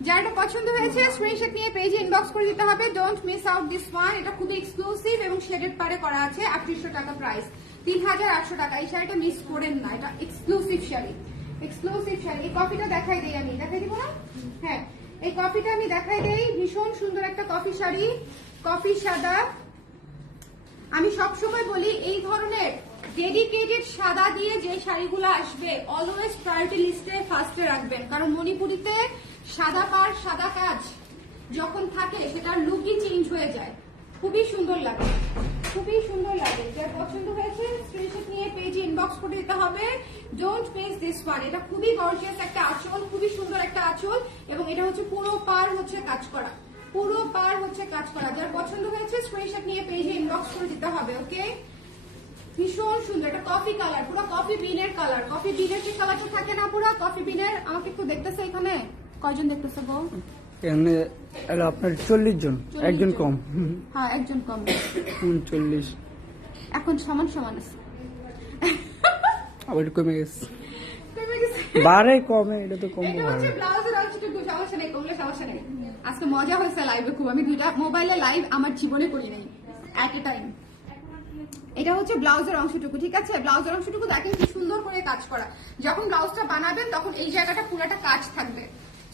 যারটা পছন্দ হয়েছে স্ক্রিনশট নিয়ে পেজে ইনবক্স করে দিতে হবে। Don't miss out this one. এটা খুবই এক্সক্লুসিভ এবং শেডেড পারে করা আছে। 3800 টাকা প্রাইস, 3800 টাকা। এই শাড়িটা মিস করেন না, এটা এক্সক্লুসিভ শাড়ি, এক্সক্লুসিভ শাড়ি। এই কপিটা দেখাই দেই আমি, দেখাই দিব না? হ্যাঁ, এই কপিটা আমি দেখাই দেই। ভীষণ সুন্দর একটা কফি শাড়ি, কফি সাদা। আমি সবসময় বলি এই ধরনের ডেডিকেটেড সাদা দিয়ে যে শাড়িগুলো আসবে অলওয়েজ প্রায়োরিটি লিস্টে ফার্স্টে রাখবেন, কারণ মণিপুরিতে সাদা পার সাদা কাজ যখন থাকে সেটার লুকই চেঞ্জ হয়ে যায়। খুবই সুন্দর লাগে, খুবই সুন্দর লাগে। যার পছন্দ হয়েছে স্ক্রিনশট নিয়ে পেজে ইনবক্স করে দিতে হবে। Don't miss this one. এটা খুবই গর্জিয়াস একটা আঁচল, খুবই সুন্দর একটা আঁচল, এবং এটা হচ্ছে পুরো পার হচ্ছে কাজ করা, পুরো পার হচ্ছে কাজ করা। যার পছন্দ হয়েছে স্ক্রিনশট নিয়ে পেজে ইনবক্স করে দিতে হবে। ওকে, ভীষণ সুন্দর। এটা কফি কালার, পুরো কফি বিনের কালার। কফি বিনের যে কালারটা থাকে না, পুরো কফি বিনের। আমাকে একটু দেখতেছে এখানে কয়জন দেখতেছে গো? এখানে আপনার 40 জন, একজন কম। হ্যাঁ, একজন কম, 39। এখন সমান সমান আছে, আবার কমে গেছে, কমে গেছে। বারে কমে, এটা তো কম এটা হচ্ছে ব্লাউজের অংশটুকু, সমস্যা নেই, কমলে সমস্যা নেই। আজকে মজা হয়েছে লাইভে খুব। আমি 2টা মোবাইলে লাইভ আমার জীবনে করি নাই এট এ টাইম। এটা হচ্ছে ব্লাউজের অংশটুকু, ঠিক আছে? ব্লাউজের অংশটুকু দেখেন কি সুন্দর করে কাজ করা। যখন ব্লাউজটা বানাবেন তখন এই জায়গাটা পুরোটা কাজ থাকবে।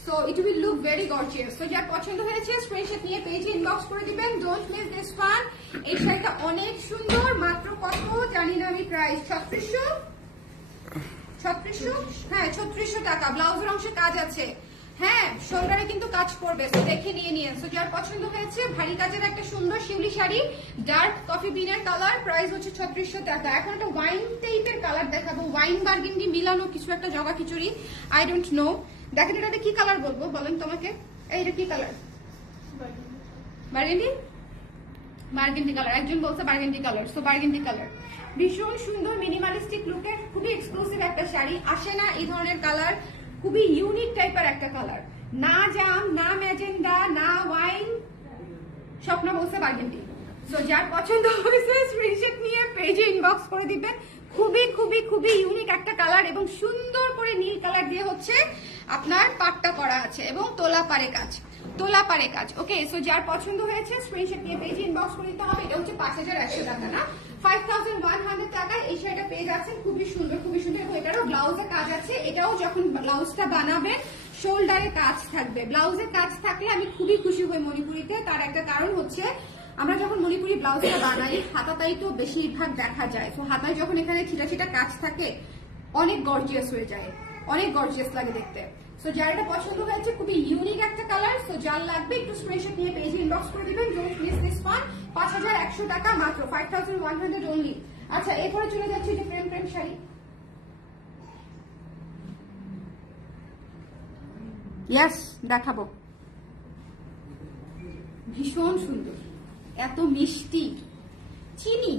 So it will look very gorgeous. তো যার পছন্দ হয়েছে স্ক্রিনশট নিয়ে পেজে ইনবক্স করে দিবেন, ডোন্ট মিস দিস ওয়ান। এই শাড়িটা অনেক সুন্দর, মাত্র কত জানি না আমি, প্রাইস 3600, হ্যাঁ 3600 টাকা। ব্লাউজের অংশে কাজ আছে, হ্যাঁ শোল্ডারে কিন্তু কাজ করবে, তো দেখে নিয়ে নিন। তো যার পছন্দ হয়েছে ভারী কাজের একটা সুন্দর শিউলি শাড়ি, ডার্ক কফি বিনের কালার, প্রাইস হচ্ছে 3600 টাকা। এখন একটা ওয়াইন টাইপের কালার দেখাবো, ওয়াইন বার্গেন্ডি মিলানো কিছু একটা জগা খিচুড়ি, আই ডোন্ট নো। দেখেন এটা কি কালার বলবো বলেন তোমাকে, এইটা কি কালার? বার্গেন্ডি, বার্গেন্ডি কালার, একজন বলছে burgundy colour, so burgundy colour ভীষণ সুন্দর মিনিমালিস্টিক লুকের, খুবই এক্সক্লুসিভ একটা শাড়ি, আসে না এই ধরনের কালার, খুবই ইউনিক টাইপের একটা কালার, না জাম না ম্যাজেন্ডা না ওয়াইন, স্বপ্ন বলছে বার্গেন্ডি। সো যার পছন্দ হয়েছে স্ক্রিনশট নিয়ে পেজে ইনবক্স করে দিবেন। খুবই খুবই খুবই ইউনিক একটা কালার এবং সুন্দর করে নীল কালার দিয়ে হচ্ছে আপনার পাটটা করা আছে এবং তোলা পারে কাজ, তোলা পারে কাজ। ওকে, সো যার পছন্দ হয়েছে স্ক্রিনশট নিয়ে পেজে ইনবক্স করে দিতে হবে। এটা হচ্ছে 5100 টাকা না, 5100 টাকায় এই শাড়িটা পেয়ে যাচ্ছেন। খুবই সুন্দর, খুবই সুন্দর, এবং এটারও ব্লাউজে কাজ আছে। এটাও যখন ব্লাউজটা বানাবেন শোল্ডারে কাজ থাকবে, ব্লাউজে কাজ থাকলে আমি খুবই খুশি হই মণিপুরিতে। তার একটা কারণ হচ্ছে আমরা যখন মণিপুরি ব্লাউজটা বানাই হাতাটাই তো বেশিরভাগ দেখা যায়, তো হাতায় যখন এখানে ছিটা ছিটা কাজ থাকে অনেক গর্জিয়াস হয়ে যায়, অনেক গর্জিয়াস লাগে দেখতে। সো যার এটা পছন্দ হয়েছে খুবই ইউনিক একটা কালার, সো যার লাগবে একটু স্ক্রিনশট নিয়ে পেজে ইনবক্স করে দিবেন, ডোন্ট মিস দিস ওয়ান। 5100 টাকা মাত্র, 5100 অনলি। আচ্ছা, এরপরে চলে যাচ্ছে যে প্রেম প্রেম শাড়ি। ইয়েস, দেখাবো, ভীষণ সুন্দর, এত মিষ্টি, চিনি।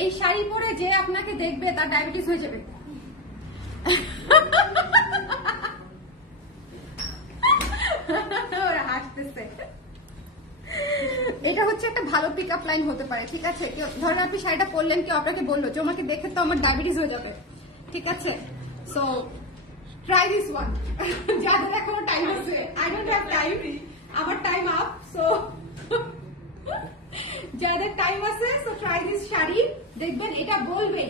এই শাড়ি পরে যে আপনাকে দেখবে তার ডায়াবেটিস হয়ে যাবে। ওরা হাসতেছে। এটা হচ্ছে একটা ভালো পিক আপ লাইন হতে পারে, ঠিক আছে? ধরেন আপনি শাড়িটা পরলেন, কেউ আপনাকে বললো যে আমাকে দেখে তো আমার ডায়াবেটিস হয়ে যাবে, ঠিক আছে? So try this one. যাদের এখনো টাইম আছে, আই ডোন্ট হ্যাভ টাইম, আমার টাইম আপ, সো যাদের টাইম আছে সো ট্রাই দিস শাড়ি। দেখবেন এটা বলবে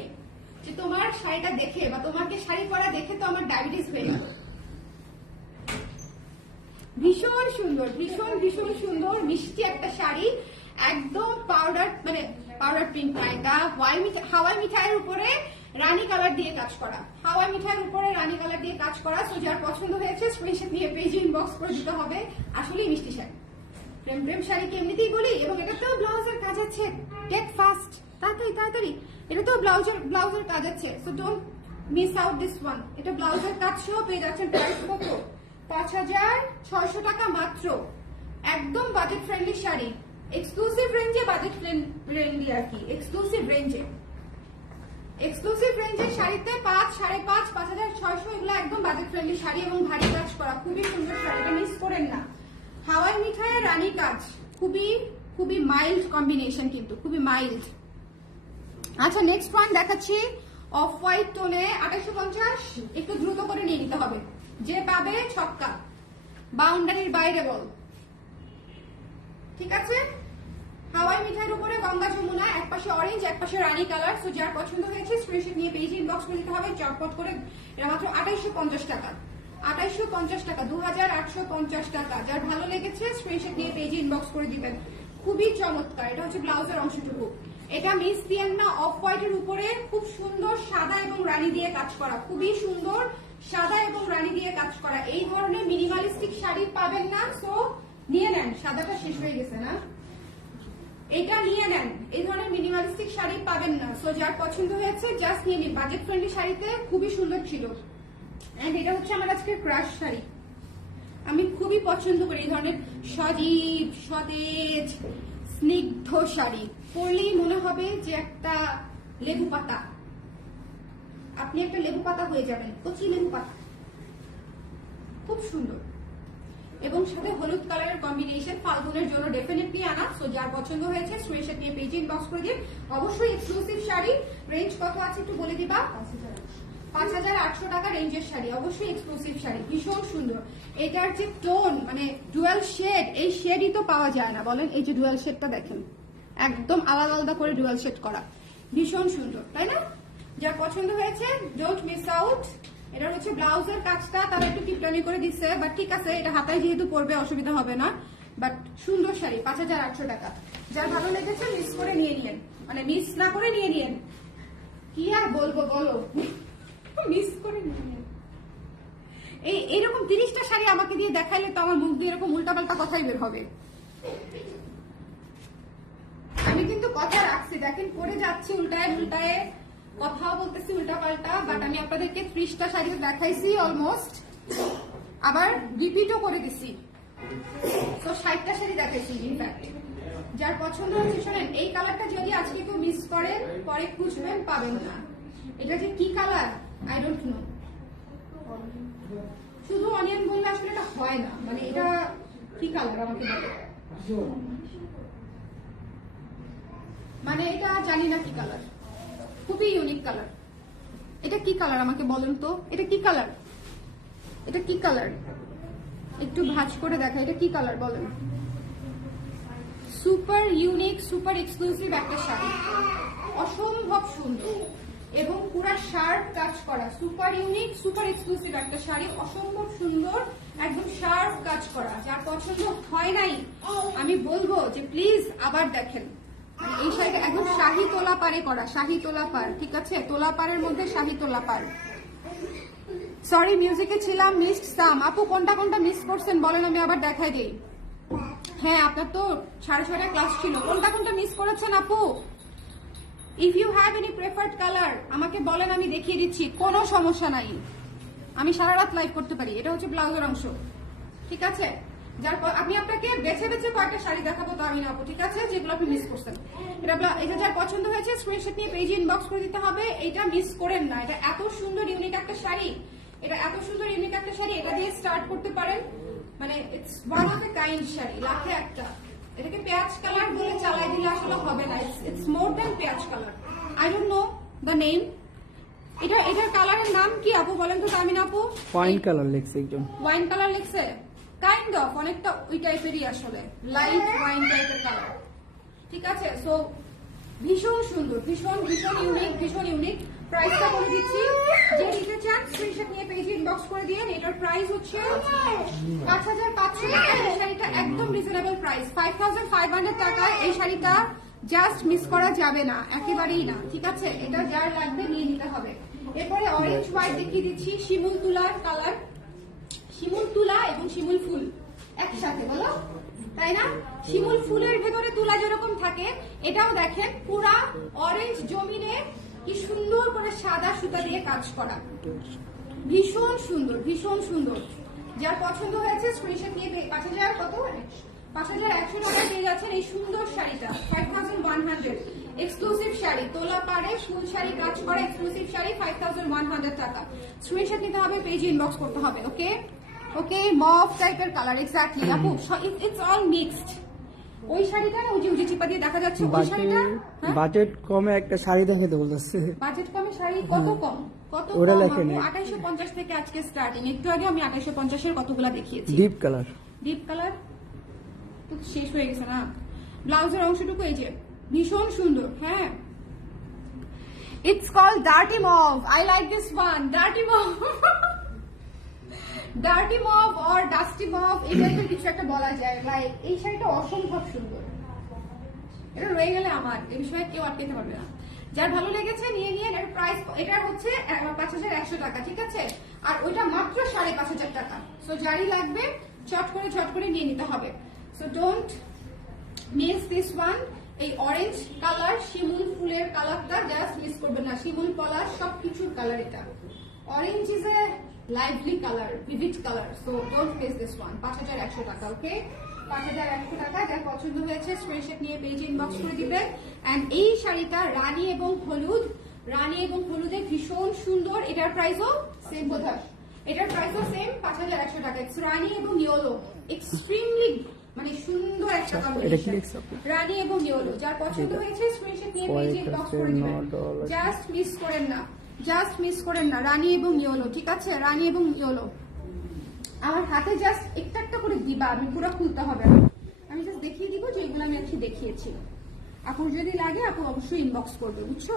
যে তোমার শাড়িটা দেখে বা তোমাকে শাড়ি পরা দেখে তো আমার ডায়াবেটিস হয়ে গেল। ভীষণ সুন্দর, ভীষণ ভীষণ সুন্দর মিষ্টি একটা শাড়ি, একদম পাউডার, মানে পাউডার পিঙ্ক না, এটা হাওয়াই মিঠাইয়ের উপরে রানী কালার দিয়ে কাজ করা, হাওয়াই মিঠাইয়ের উপরে রানী কালার দিয়ে কাজ করা। সো যার পছন্দ হয়েছে স্ক্রিনশট নিয়ে পেজে ইনবক্স করে দিতে হবে। আসলেই মিষ্টি শাড়ি, প্রেম প্রেম শাড়িকে এমনিতেই বলি, এবং এটাতেও ব্লাউজের কাজ আছে, গেট ফাস্ট, তাড়াতাড়ি তাড়াতাড়ি, এটাতেও ব্লাউজের কাজ আছে, so don't miss out this one. এটা ব্লাউজের কাজ সহ পেয়ে যাচ্ছেন। প্রাইস কত? 5600 টাকা মাত্র। একদম বাজেট ফ্রেন্ডলি শাড়ি, এক্সক্লুসিভ রেঞ্জে, বাজেট ফ্রেন্ডলি আর কি, এক্সক্লুসিভ রেঞ্জে, এক্সক্লুসিভ রেঞ্জের শাড়িতে 5, 5.5, 5600, এগুলো একদম বাজেট ফ্রেন্ডলি শাড়ি এবং ভারী কাজ করা, খুবই সুন্দর শাড়িটা, মিস করেন না। হাওয়াই মিঠাইয়ের রানী কাজ, খুবই খুবই মাইল্ড কম্বিনেশন, কিন্তু খুবই মাইল্ড। আচ্ছা, নেক্সট ওয়ান দেখাচ্ছি অফ হোয়াইট টোনে, 2850। একটু দ্রুত করে নিয়ে নিতে হবে, যে পাবে ছক্কা, বাউন্ডারির বাইরে বল, ঠিক আছে? হাওয়াই মিঠাইয়ের উপরে গঙ্গা যমুনা, এক পাশে অরেঞ্জ এক পাশে রানী কালার। সো যার পছন্দ হয়েছে স্ক্রিনশট নিয়ে পেজে ইনবক্স করে দিতে হবে চটপট করে। এটা মাত্র 2850 টাকা, 2850 টাকা, 2850 টাকা। যার ভালো লেগেছে স্ক্রিনশট নিয়ে পেজে ইনবক্স করে দিবেন। খুবই চমৎকার, এটা হচ্ছে ব্লাউজের অংশটুকু। এটা মিস দিয়েন না, অফ হোয়াইটের উপরে খুব সুন্দর সাদা এবং রানী দিয়ে কাজ করা, খুবই সুন্দর সাদা এবং রানী দিয়ে কাজ করা। এই ধরনের মিনিমালিস্টিক শাড়ি পাবেন না, সো নিয়ে নেন। সাদাটা শেষ হয়ে গেছে না, এটা নিয়ে নেন, এই ধরনের মিনিমালিস্টিক শাড়ি পাবেন না। সো যার পছন্দ হয়েছে জাস্ট নিয়ে নিন, বাজেট ফ্রেন্ডলি শাড়িতে খুবই সুন্দর ছিল। এন্ড এটা হচ্ছে আমার আজকের ক্রাশ শাড়ি, আমি খুবই পছন্দ করি এই ধরনের সজীব সতেজ স্নিগ্ধ শাড়ি। পরলেই মনে হবে যে একটা লেবু পাতা, আপনি একটা লেবু পাতা হয়ে যাবেন, কচি লেবু পাতা, খুব সুন্দর। এবং সাথে হলুদ কালারের কম্বিনেশন, ফাল্গুনের জন্য ডেফিনেটলি আনা। সো যার পছন্দ হয়েছে স্ক্রিনশট নিয়ে পেজে ইনবক্স করে দিন। অবশ্যই এক্সক্লুসিভ শাড়ি, রেঞ্জ কত আছে একটু বলে দিবা? 5800 টাকা রেঞ্জের শাড়ি, অবশ্যই এক্সক্লুসিভ শাড়ি, ভীষণ সুন্দর। এটার যে টোন, মানে ডুয়াল শেড, এই শেডই তো পাওয়া যায় না বলেন। এই যে ডুয়াল শেডটা দেখেন, একদম আলাদা আলাদা করে ডুয়াল শেড করা, ভীষণ সুন্দর, তাই না? যার পছন্দ হয়েছে ডোন্ট মিস আউট, এটা হচ্ছে ব্লাউজের কাজটা তারা একটু টিপটানি করে দিচ্ছে, বাট ঠিক আছে, এটা হাতায় যেহেতু পরবে অসুবিধা হবে না। বাট সুন্দর শাড়ি, 5800 টাকা। যার ভালো লেগেছে মিস করে নিয়ে নিয়েন, মানে মিস না করে নিয়ে নিয়েন। কি আর বলবো বলো, মিস করে নিয়ে নিয়েন। এইরকম 30টা শাড়ি আমাকে দিয়ে দেখাইলে তো আমার মুখ দিয়ে এরকম উল্টাপাল্টা কথাই বের হবে। আমি কিন্তু কথা রাখছি, দেখেন পরে যাচ্ছি উল্টায় উল্টায়, কথাও বলতেছি উল্টাপাল্টা, বাট আমি আপনাদেরকে 30টা শাড়ি দেখাইছি অলমোস্ট, আবার রিপিটও করে দিছি। তো 60টা শাড়ি দেখাইছি ইনফ্যাক্ট। যার পছন্দ হচ্ছে শোনেন, এই কালারটা যদি আজকে কেউ মিস করেন পরে খুঁজবেন পাবেন না। এটা যে কি কালার আই ডোন্ট নো, শুধু অনিয়ন বললে আসলে এটা হয় না, মানে এটা কি কালার আমাকে বলো, মানে এটা জানি না কি কালার, খুবই ইউনিক কালার। এটা কি কালার আমাকে বলেন তো, এটা কি কালার, এটা কি কালার, একটু ভাঁজ করে দেখা, এটা কি কালার বলেন। সুপার ইউনিক, সুপার এক্সক্লুসিভ একটা শাড়ি, অসম্ভব সুন্দর এবং পুরা শার্প কাজ করা। সুপার ইউনিক, সুপার এক্সক্লুসিভ একটা শাড়ি, অসম্ভব সুন্দর, একদম শার্প কাজ করা। যার পছন্দ হয় নাই আমি বলবো যে প্লিজ আবার দেখেন। এই শাড়িটা একদম শাহী তোলা পারে করা, শাহী তোলা পার, ঠিক আছে, তোলা পারের মধ্যে শাহী তোলা পার। সরি মিউজিকে ছিলাম, মিসড সাম। আপু কোনটা কোনটা মিস করছেন বলেন, আমি আবার দেখাই দিই। হ্যাঁ আপনার তো 6:30 ক্লাস ছিল, কোনটা কোনটা মিস করেছেন আপু? If you have any preferred colour আমাকে বলেন, আমি দেখিয়ে দিচ্ছি, কোনো সমস্যা নাই, আমি সারা রাত লাইভ করতে পারি। এটা হচ্ছে ব্লাউজের অংশ, ঠিক আছে। আমি আপনাকে বেছে বেছে কয়েকটা শাড়ি দেখাবো তো আমি আপু, ঠিক আছে, যেগুলো আপনি মিস করছেন। এটা যার পছন্দ হয়েছে স্ক্রিনশট নিয়ে পেজে ইনবক্স করে দিতে হবে। এটা মিস করেন না, এটা এত সুন্দর ইউনিক একটা শাড়ি, এটা এত সুন্দর ইউনিক একটা শাড়ি, এটা দিয়ে স্টার্ট করতে পারেন, মানে it's one of the kind sari, লাখে একটা। এটাকে পেঁয়াজ কালার বলে চালাই দিলে আসলে হবে না, ইটস মোর দ্যান পেঁয়াজ colour. I don't know the name. এটার কালারের নাম কি আপু বলেন তো তামিন আপু? ওয়াইন কালার লিখছে একজন, ওয়াইন কালার লিখছে, কাইন্ড অফ অনেকটা ওই টাইপেরই আসলে, লাইট ওয়াইন টাইপের কালার, ঠিক আছে। সো ভীষণ সুন্দর, ভীষণ ভীষণ ইউনিক, ভীষণ ইউনিক। প্রাইসটা বলে দিচ্ছি, যে নিতে চান স্ক্রিনশট নিয়ে পেজে ইনবক্স করে দিন। এটার প্রাইস হচ্ছে 5500 টাকা। এই শাড়িটা একদম রিজনেবল প্রাইস, 5500 টাকায় এই শাড়িটা জাস্ট মিস করা যাবে না, একেবারেই না, ঠিক আছে। এটা যার লাগবে নিয়ে নিতে হবে। এরপরে অরেঞ্জ হোয়াইট দেখিয়ে দিচ্ছি, শিমুল তুলার কালার, শিমুল তুলা এবং শিমুল ফুল একসাথে, বলো তাই না? শিমুল ফুলের ভেতরে তুলা যেরকম থাকে, এটাও দেখেন পুরা অরেঞ্জ জমিনে কি সুন্দর করে সাদা সুতা দিয়ে কাজ করা, ভীষণ সুন্দর, ভীষণ সুন্দর। যার পছন্দ হয়েছে স্ক্রিনশট নিয়ে 5000 কত 5100 টাকা পেয়ে যাচ্ছেন এই সুন্দর শাড়িটা, 5100 এক্সক্লুসিভ শাড়ি, তোলা পাড়ে ফুল শাড়ি কাজ করা এক্সক্লুসিভ শাড়ি, 5100 টাকা। স্ক্রিনশট নিতে হবে, পেজে ইনবক্স করতে হবে। ওকে ওকে, মফ টাইপের কালার, এক্স্যাক্টলি আপু, ইটস অল মিক্সড। ওই শাড়িটা না, ওই যে চিপা দিয়ে দেখা যাচ্ছে, ওই শাড়িটা বাজেট কমে একটা শাড়ি দেখাতে বলতেছে। বাজেট কমে শাড়ি কত কম, কত ওরা কম লেখেনি। 2850 থেকে আজকে স্টার্টিং। একটু আগে আমি 2850 এর কতগুলা দেখিয়েছি। ডিপ কালার, ডিপ কালার তো শেষ হয়ে গেছে না। ব্লাউজের অংশটুকু এই যে ভীষণ সুন্দর। হ্যাঁ, it's called dirty mauve. I like this one, dirty mauve. Dirty mauve or dusty mauve, এই টাইপের কিছু একটা বলা যায়। লাইক এই শাড়িটা অসম্ভব সুন্দর, এটা রয়ে গেলে আমার, এই বিষয়ে কেউ আটকাতে পারবে না। যার ভালো লেগেছে নিয়ে নিয়ে। এর প্রাইস, এটা হচ্ছে 5100 টাকা, ঠিক আছে, আর ওইটা মাত্র 5500 টাকা। সো যারই লাগবে চট করে নিয়ে নিতে হবে। So don't miss this one. এই অরেঞ্জ কালার শিমুল ফুলের কালারটা জাস্ট মিস করবেন না, শিমুল পলাশ সবকিছুর কালার এটা। Orange is a lively colour, vivid colour, so don't miss this one. 5100 টাকা, ওকে, 5100 টাকা। যার পছন্দ হয়েছে স্ক্রিনশট নিয়ে পেজে ইনবক্স করে দিবেন। এন্ড এই শাড়িটা রানী এবং হলুদ, রানী এবং হলুদে ভীষণ সুন্দর। এটার প্রাইসও সেম বোধহয়, এটার প্রাইসও সেম 5100 টাকা। ইটস রানী এবং ইয়েলো, এক্সট্রিমলি মানে সুন্দর একটা কম্বিনেশন, রানী এবং ইয়েলো। যার পছন্দ হয়েছে স্ক্রিনশট নিয়ে পেজে ইনবক্স করে দিবেন। জাস্ট মিস করেন না, জাস্ট মিস করেন না, রানী এবং ইয়েলো, ঠিক আছে, রানী এবং ইয়েলো। আমার হাতে জাস্ট একটা করে দিবা, আমি পুরো খুলতে হবে না, আমি জাস্ট দেখিয়ে দিব যে এগুলো আমি আজকে দেখিয়েছি। আপুর যদি লাগে আপু অবশ্যই ইনবক্স করবে, বুঝছো।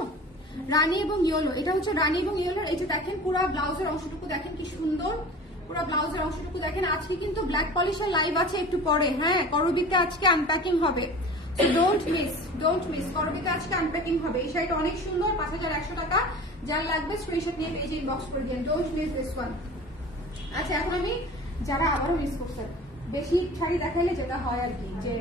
রানী এবং ইয়েলো, এটা হচ্ছে রানী এবং ইয়েলোর। এই যে দেখেন পুরো ব্লাউজের অংশটুকু দেখেন কি সুন্দর, পুরো ব্লাউজের অংশটুকু দেখেন। আজকে কিন্তু ব্ল্যাক পলিশের লাইভ আছে একটু পরে, হ্যাঁ করবিতে আজকে আনপ্যাকিং হবে, সো ডোন্ট মিস করবিতে আজকে আনপ্যাকিং হবে। এই শাড়িটা অনেক সুন্দর, 5100 টাকা। যার লাগবে স্ক্রিনশট নিয়ে পেজে ইনবক্স করে দিন, ডোন্ট মিস দিস ওয়ান। আচ্ছা এখন আমি যারা আবারও মিস করছেন, বেশি শাড়ি দেখাইলে যেটা হয় আর কি, যে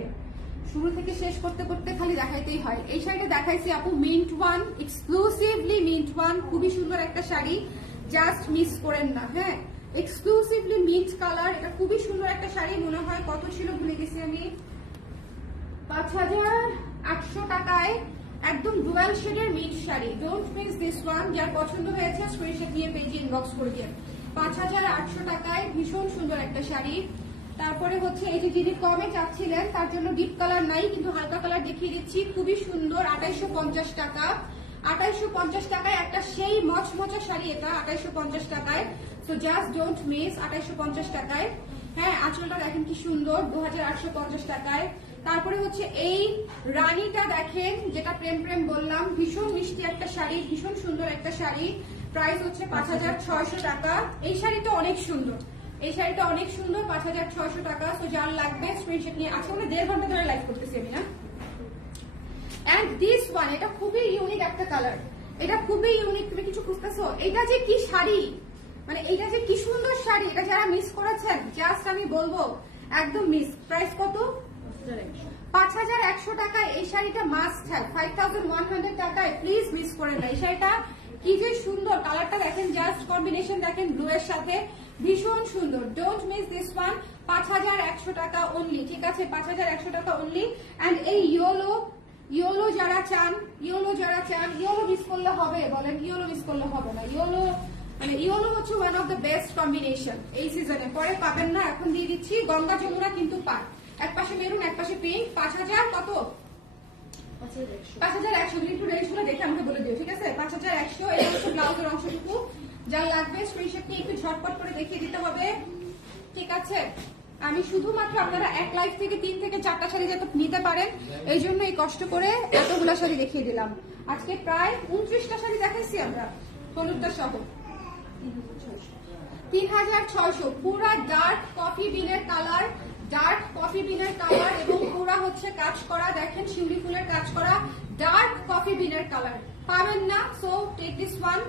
শুরু থেকে শেষ করতে করতে খালি দেখাইতেই হয়। এই শাড়িটা দেখাইছি আপু mint one, exclusively mint one, খুবই সুন্দর একটা শাড়ি, জাস্ট মিস করেন না। হ্যাঁ এক্সক্লুসিভলি মিন্ট কালার, এটা খুবই সুন্দর একটা শাড়ি। মনে হয় কত ছিল ভুলে গেছি আমি, 5800 টাকায় একদম ডুয়াল শেডের mint sari. Don't miss this one. যার পছন্দ হয়েছে স্ক্রিনশট নিয়ে পেজে ইনবক্স করে দিন। 5800 টাকায় ভীষণ সুন্দর একটা শাড়ি। তারপরে হচ্ছে এই যে যিনি কমে চাচ্ছিলেন তার জন্য ডিপ কালার নাই, কিন্তু হালকা কালার দেখিয়ে দিচ্ছি, খুবই সুন্দর, 2850 টাকা। 2850 টাকায় একটা সেই মচমচা শাড়ি, এটা 2850 টাকায়। সো জাস্ট ডোন্ট মিস, 2850 টাকায়। হ্যাঁ আঁচলটা দেখেন কি সুন্দর, 2850 টাকায়। তারপরে হচ্ছে এই রানীটা দেখেন, যেটা প্রেম প্রেম বললাম, ভীষণ মিষ্টি একটা শাড়ি, ভীষণ সুন্দর একটা শাড়ি। প্রাইস হচ্ছে 5600 টাকা। এই শাড়িটা অনেক সুন্দর, এই শাড়িটা অনেক সুন্দর, 5600 টাকা। সো যার লাগবে স্ক্রিনশট নিয়ে, আজকে আমরা 1.5 ঘন্টা ধরে লাইভ করতেছি আমি না। এন্ড দিস ওয়ান, এটা খুবই ইউনিক একটা কালার, এটা খুবই ইউনিক। তুমি কিছু খুঁজতেছো, এটা যে কি শাড়ি, মানে এটা যে কি সুন্দর শাড়ি, এটা যারা মিস করেছেন জাস্ট আমি বলবো একদম মিস। প্রাইস কত? 5100 টাকায় এই শাড়িটা মাস্ট হ্যাভ, 5100 টাকায় প্লিজ মিস করেন না। এই শাড়িটা কি যে সুন্দর, কালারটা দেখেন, জাস্ট কম্বিনেশন দেখেন ব্লু এর সাথে, ভীষণ সুন্দর। ডোন্ট মিস দিস ওয়ান, 5100 টাকা অনলি, ঠিক আছে 5100 টাকা অনলি। এন্ড এই ইয়েলো যারা চান, ইয়েলো মিস করলে হবে বলেন? ইয়েলো মিস করলে হবে না। ইয়েলো হচ্ছে one of the best combination এই সিজনে, পরে পাবেন না, এখন দিয়ে দিচ্ছি। গঙ্গা যমুনা কিন্তু পার, এক পাশে মেরুন এক পাশে পিঙ্ক। 5000 কত? 5100। একটু রেঞ্জ গুলো দেখে আমাকে বলে দিও, ঠিক আছে? 5100। এটা হচ্ছে ব্লাউজের অংশটুকু। যার লাগবে স্ক্রিনশট নিয়ে একটু ঝটপট করে দেখিয়ে দিতে হবে, ঠিক আছে? আমি শুধুমাত্র আপনারা এক লাইফ থেকে 3 থেকে 4টা শাড়ি যাতে নিতে পারেন, এই জন্য এই কষ্ট করে এতগুলা শাড়ি দেখিয়ে দিলাম। আজকে প্রায় 29টা শাড়ি দেখাইছি আমরা, হলুদটা সহ। 3600, পুরা ডার্ক কফি বিনের কালার, এবং পুরা হচ্ছে কাজ করা, দেখেন শিউলি ফুলের কাজ করা, ডার্ক কফি বিনের কালার পাবেন না। সো টেক দিস ওয়ান,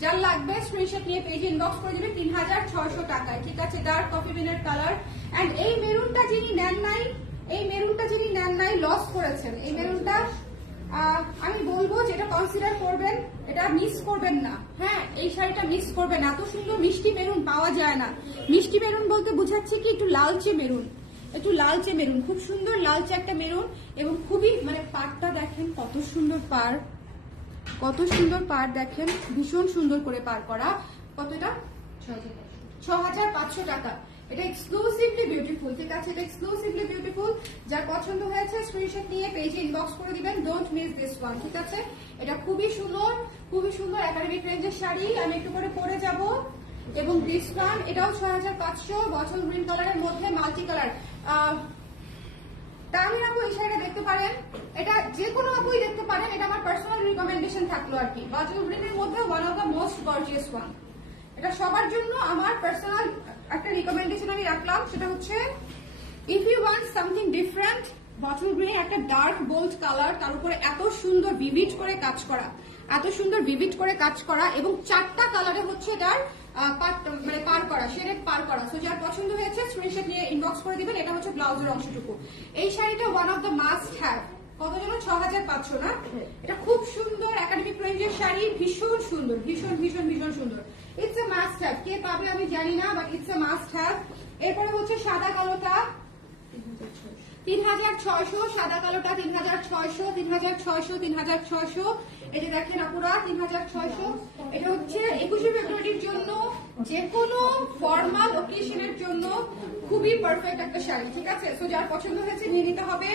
যার লাগবে স্ক্রিনশট নিয়ে পেজে ইনবক্স করে দিবেন 3600 টাকায়, ঠিক আছে? ডার্ক কফি বিনের কালার। এন্ড এই মেরুনটা যিনি নেন নাই, লস করেছেন। এই মেরুনটা আমি বলবো যেটা কনসিডার করবেন, এটা মিস করবেন না। হ্যাঁ এই শাড়িটা মিস করবেন, এত সুন্দর মিষ্টি মেরুন পাওয়া যায় না। মিষ্টি মেরুন বলতে বুঝাচ্ছি কি, একটু লালচে মেরুন, খুব সুন্দর লালচে একটা মেরুন, এবং খুবই মানে পাড়টা দেখেন কত সুন্দর পাড় দেখেন, ভীষণ সুন্দর করে পাড় করা। কত এটা? 6500 টাকা। এটা এক্সক্লুসিভলি বিউটিফুল, ঠিক আছে? এটা এক্সক্লুসিভলি বিউটিফুল। যার পছন্দ হয়েছে স্ক্রিনশট নিয়ে পেজে ইনবক্স করে দিবেন, ডোন্ট মিস দিস ওয়ান, ঠিক আছে? এটা খুবই সুন্দর একাডেমিক রেঞ্জের শাড়ি। আমি একটু করে পরে যাব। এবং দিস ওয়ান, এটাও 6500, বটল গ্রিন কালারের মধ্যে মাল্টি কালার। তামিল আপু এই শাড়িটা দেখতে পারেন, এটা যে কোনো আপুই দেখতে পারেন, এটা আমার পার্সোনাল রিকমেন্ডেশন থাকলো আর কি। বটল গ্রিনের মধ্যে one of the most gorgeous one, এটা সবার জন্য আমার পার্সোনাল একটা রিকমেন্ডেশন আমি রাখলাম। সেটা হচ্ছে if you want something different, bottle গ্রিনে একটা ডার্ক বোল্ড কালার, তার উপরে এত সুন্দর ভিভিড করে কাজ করা, এবং 4টা কালারে হচ্ছে এটার পার করা, শেডেড পার করা। সো যার পছন্দ হয়েছে স্ক্রিনশট নিয়ে ইনবক্স করে দিবেন। এটা হচ্ছে ব্লাউজের অংশটুকু। এই শাড়িটা one of the must have. কত যেন? 6500 না? এটা খুব সুন্দর একাডেমিক রেঞ্জের শাড়ি, ভীষণ সুন্দর, ভীষণ সুন্দর। It's a must have. কে পাবে আমি জানি না, but it's a must have. এরপরে হচ্ছে সাদা কালোটা 3600, সাদা কালোটা 3600। এটা দেখেন আপুরা 3600। এটা হচ্ছে 21শে ফেব্রুয়ারির জন্য, যে কোনো ফর্মাল ওকেশনের জন্য খুবই পারফেক্ট একটা শাড়ি, ঠিক আছে? সো যার পছন্দ হয়েছে নিয়ে নিতে হবে,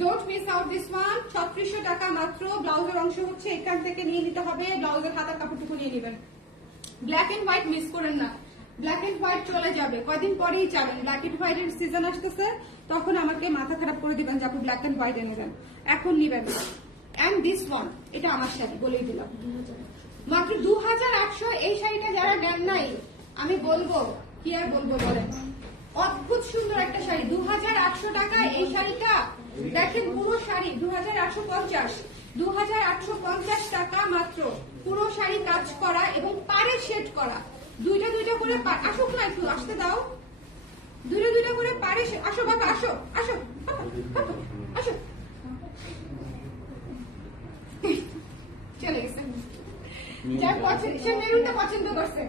don't miss out this one. 3600 টাকা মাত্র। ব্লাউজের অংশ হচ্ছে এখান থেকে নিয়ে নিতে হবে, ব্লাউজের হাতার কাপড়টুকু নিয়ে নেবেন। ব্ল্যাক এন্ড হোয়াইট মিস করেন না, ব্ল্যাক এন্ড হোয়াইট চলে যাবে, কয়দিন পরেই যাবেন। ব্ল্যাক এন্ড হোয়াইট এর সিজন আসতেছে, তখন আমাকে মাথা খারাপ করে দিবেন যে আপনি ব্ল্যাক এন্ড হোয়াইট এনে দেন, এখন নিবেন না। অ্যান্ড দিস ওয়ান, এটা আমার শাড়ি বলেই দিলাম, মাত্র 2800। এই শাড়িটা যারা নেন নাই আমি বলবো, কি আর বলবো বলেন, অদ্ভুত সুন্দর একটা শাড়ি। 2800 টাকায় এই শাড়িটা দেখেন, পুরো শাড়ি 2850, 2850 টাকা মাত্র। পুরো শাড়ি কাজ করা এবং পাড়ে শেড করা, দুইটা দুইটা করে আসুক না, একটু আসতে দাও, দুইটা দুইটা করে পাড়ে, আসো বাবা, আসো আসো বাবা, বাবা, আসো। চলে গেছে, যার পছন্দ, সে মেরুনটা পছন্দ করছে,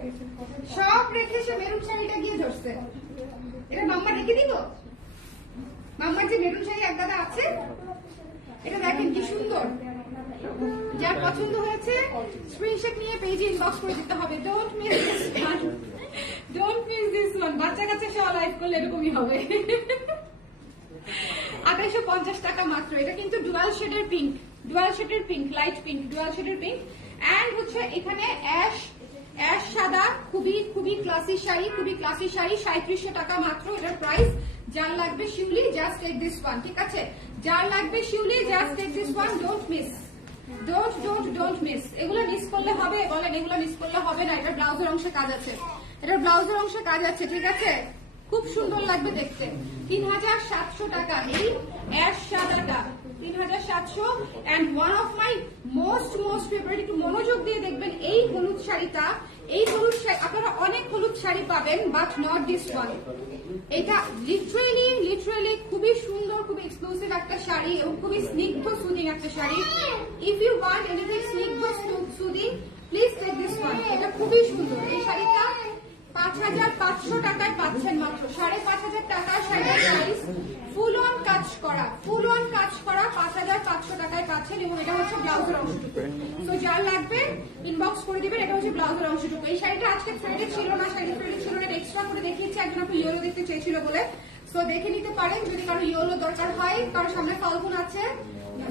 সব রেখে সে মেরুন শাড়িটা গিয়ে ধরছে। এটা নাম্বার রেখে দিব, মাম্মার যে মেরুন শাড়ি এক দাদা আছে, এটা দেখেন কি সুন্দর। যার পছন্দ হয়েছে স্ক্রিনশট নিয়ে পেজে ইনবক্স করে দিতে হবে। Don't miss this one, don't miss this one. বাচ্চা কাচ্চা সহ লাইভ করলে এরকমই হবে। 2850 টাকা মাত্র। এটা কিন্তু ডুয়াল শেডের পিঙ্ক, ডুয়াল শেডের পিঙ্ক, লাইট পিঙ্ক, ডুয়াল শেডের পিঙ্ক। এন্ড হচ্ছে এখানে অ্যাশ সাদা, খুবই খুবই ক্লাসি শাড়ি, খুবই ক্লাসি শাড়ি। 3700 টাকা মাত্র এটার প্রাইস। যার লাগবে Shiuli, just take this one, ঠিক আছে? যার লাগবে Shiuli, just take this one, don't miss, don't miss. এগুলো মিস করলে হবে বলেন? এগুলো মিস করলে হবে না। এটা ব্লাউজের অংশে কাজ আছে, এটার ব্লাউজের অংশে কাজ আছে, ঠিক আছে? খুব সুন্দর লাগবে দেখতে। 3700 টাকা এই অ্যাশ সাদাটা, 3700। And one of my most favourite, একটু মনোযোগ দিয়ে দেখবেন এই হলুদ শাড়িটা। এই হলুদ শাড়ি আপনারা অনেক হলুদ শাড়ি পাবেন, বাট নট দিস ওয়ান। এটা লিটারালি খুবই সুন্দর, খুবই এক্সক্লুসিভ একটা শাড়ি এবং খুবই স্নিগ্ধ সুদিং একটা শাড়ি। ইফ ইউ ওয়ান্ট এনিথিং স্নিগ্ধ soothing, please take this one. এটা খুবই সুন্দর। এই শাড়িটা 5500 টাকায় পাচ্ছেন মাত্র। 5500 টাকা শাড়ির প্রাইস, ফুল অন কাজ করা, 5500 টাকায় পাচ্ছেন। এবং এটা হচ্ছে ব্লাউজের অংশটুকু। তো যার লাগবে ইনবক্স করে দিবেন। এটা হচ্ছে ব্লাউজের অংশটুকু। এই শাড়িটা আজকে থ্রেডেড ছিল না, এটা এক্সট্রা করে দেখিয়েছি, একজন আপনি ইয়েলো দেখতে চেয়েছিল বলে। সো দেখে নিতে পারেন যদি কারো ইয়েলো দরকার হয়, কারো সামনে ফাল্গুন আছে।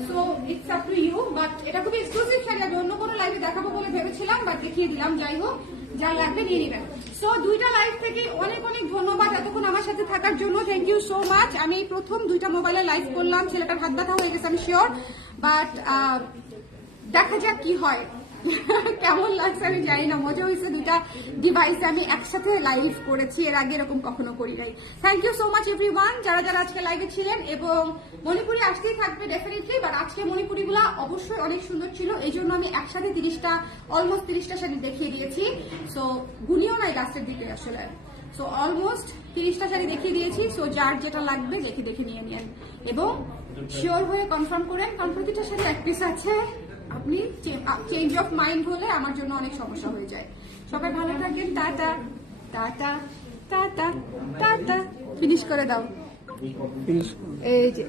So it's up to you. But এটা খুবই এক্সক্লুসিভ শাড়ি, আমি অন্য কোনো লাইভে দেখাবো বলে ভেবেছিলাম, বাট দেখিয়ে দিলাম। যাই হোক, যার লাগবে নিয়ে নিবেন। সো দুইটা লাইভ থেকে অনেক অনেক ধন্যবাদ এতক্ষণ আমার সাথে থাকার জন্য। Thank you so much. আমি এই প্রথম দুইটা মোবাইলে লাইভ করলাম, ছেলেটার হাত ব্যথা হয়ে গেছে আমি শিওর, বাট দেখা যাক কি হয়। কেমন লাগছে আমি জানি না, মজা হয়েছে। দুইটা ডিভাইসে আমি একসাথে লাইভ করেছি, এর আগে এরকম কখনো করি নাই। Thank you so much everyone যারা যারা আজকে লাইভে ছিলেন। এবং মণিপুরি আসতেই থাকবে ডেফিনেটলি, বাট আজকে মণিপুরিগুলা অবশ্যই অনেক সুন্দর ছিল, এই জন্য আমি একসাথে অলমোস্ট 30টা শাড়ি দেখিয়ে দিয়েছি। সো গুনিও নাই লাস্টের দিকে আসলে। সো অলমোস্ট 30টা শাড়ি দেখিয়ে দিয়েছি। সো যার যেটা লাগবে দেখে নিয়ে নিন এবং শিওর হয়ে কনফার্ম করেন, কারণ প্রতিটা শাড়ি এক পিস আছে। আপনি চেঞ্জ অফ মাইন্ড হলে আমার জন্য অনেক সমস্যা হয়ে যায়। সবাই ভালো থাকবেন। Tata tata tata tata. Finish করে দাও, ফিনিশ। এই যে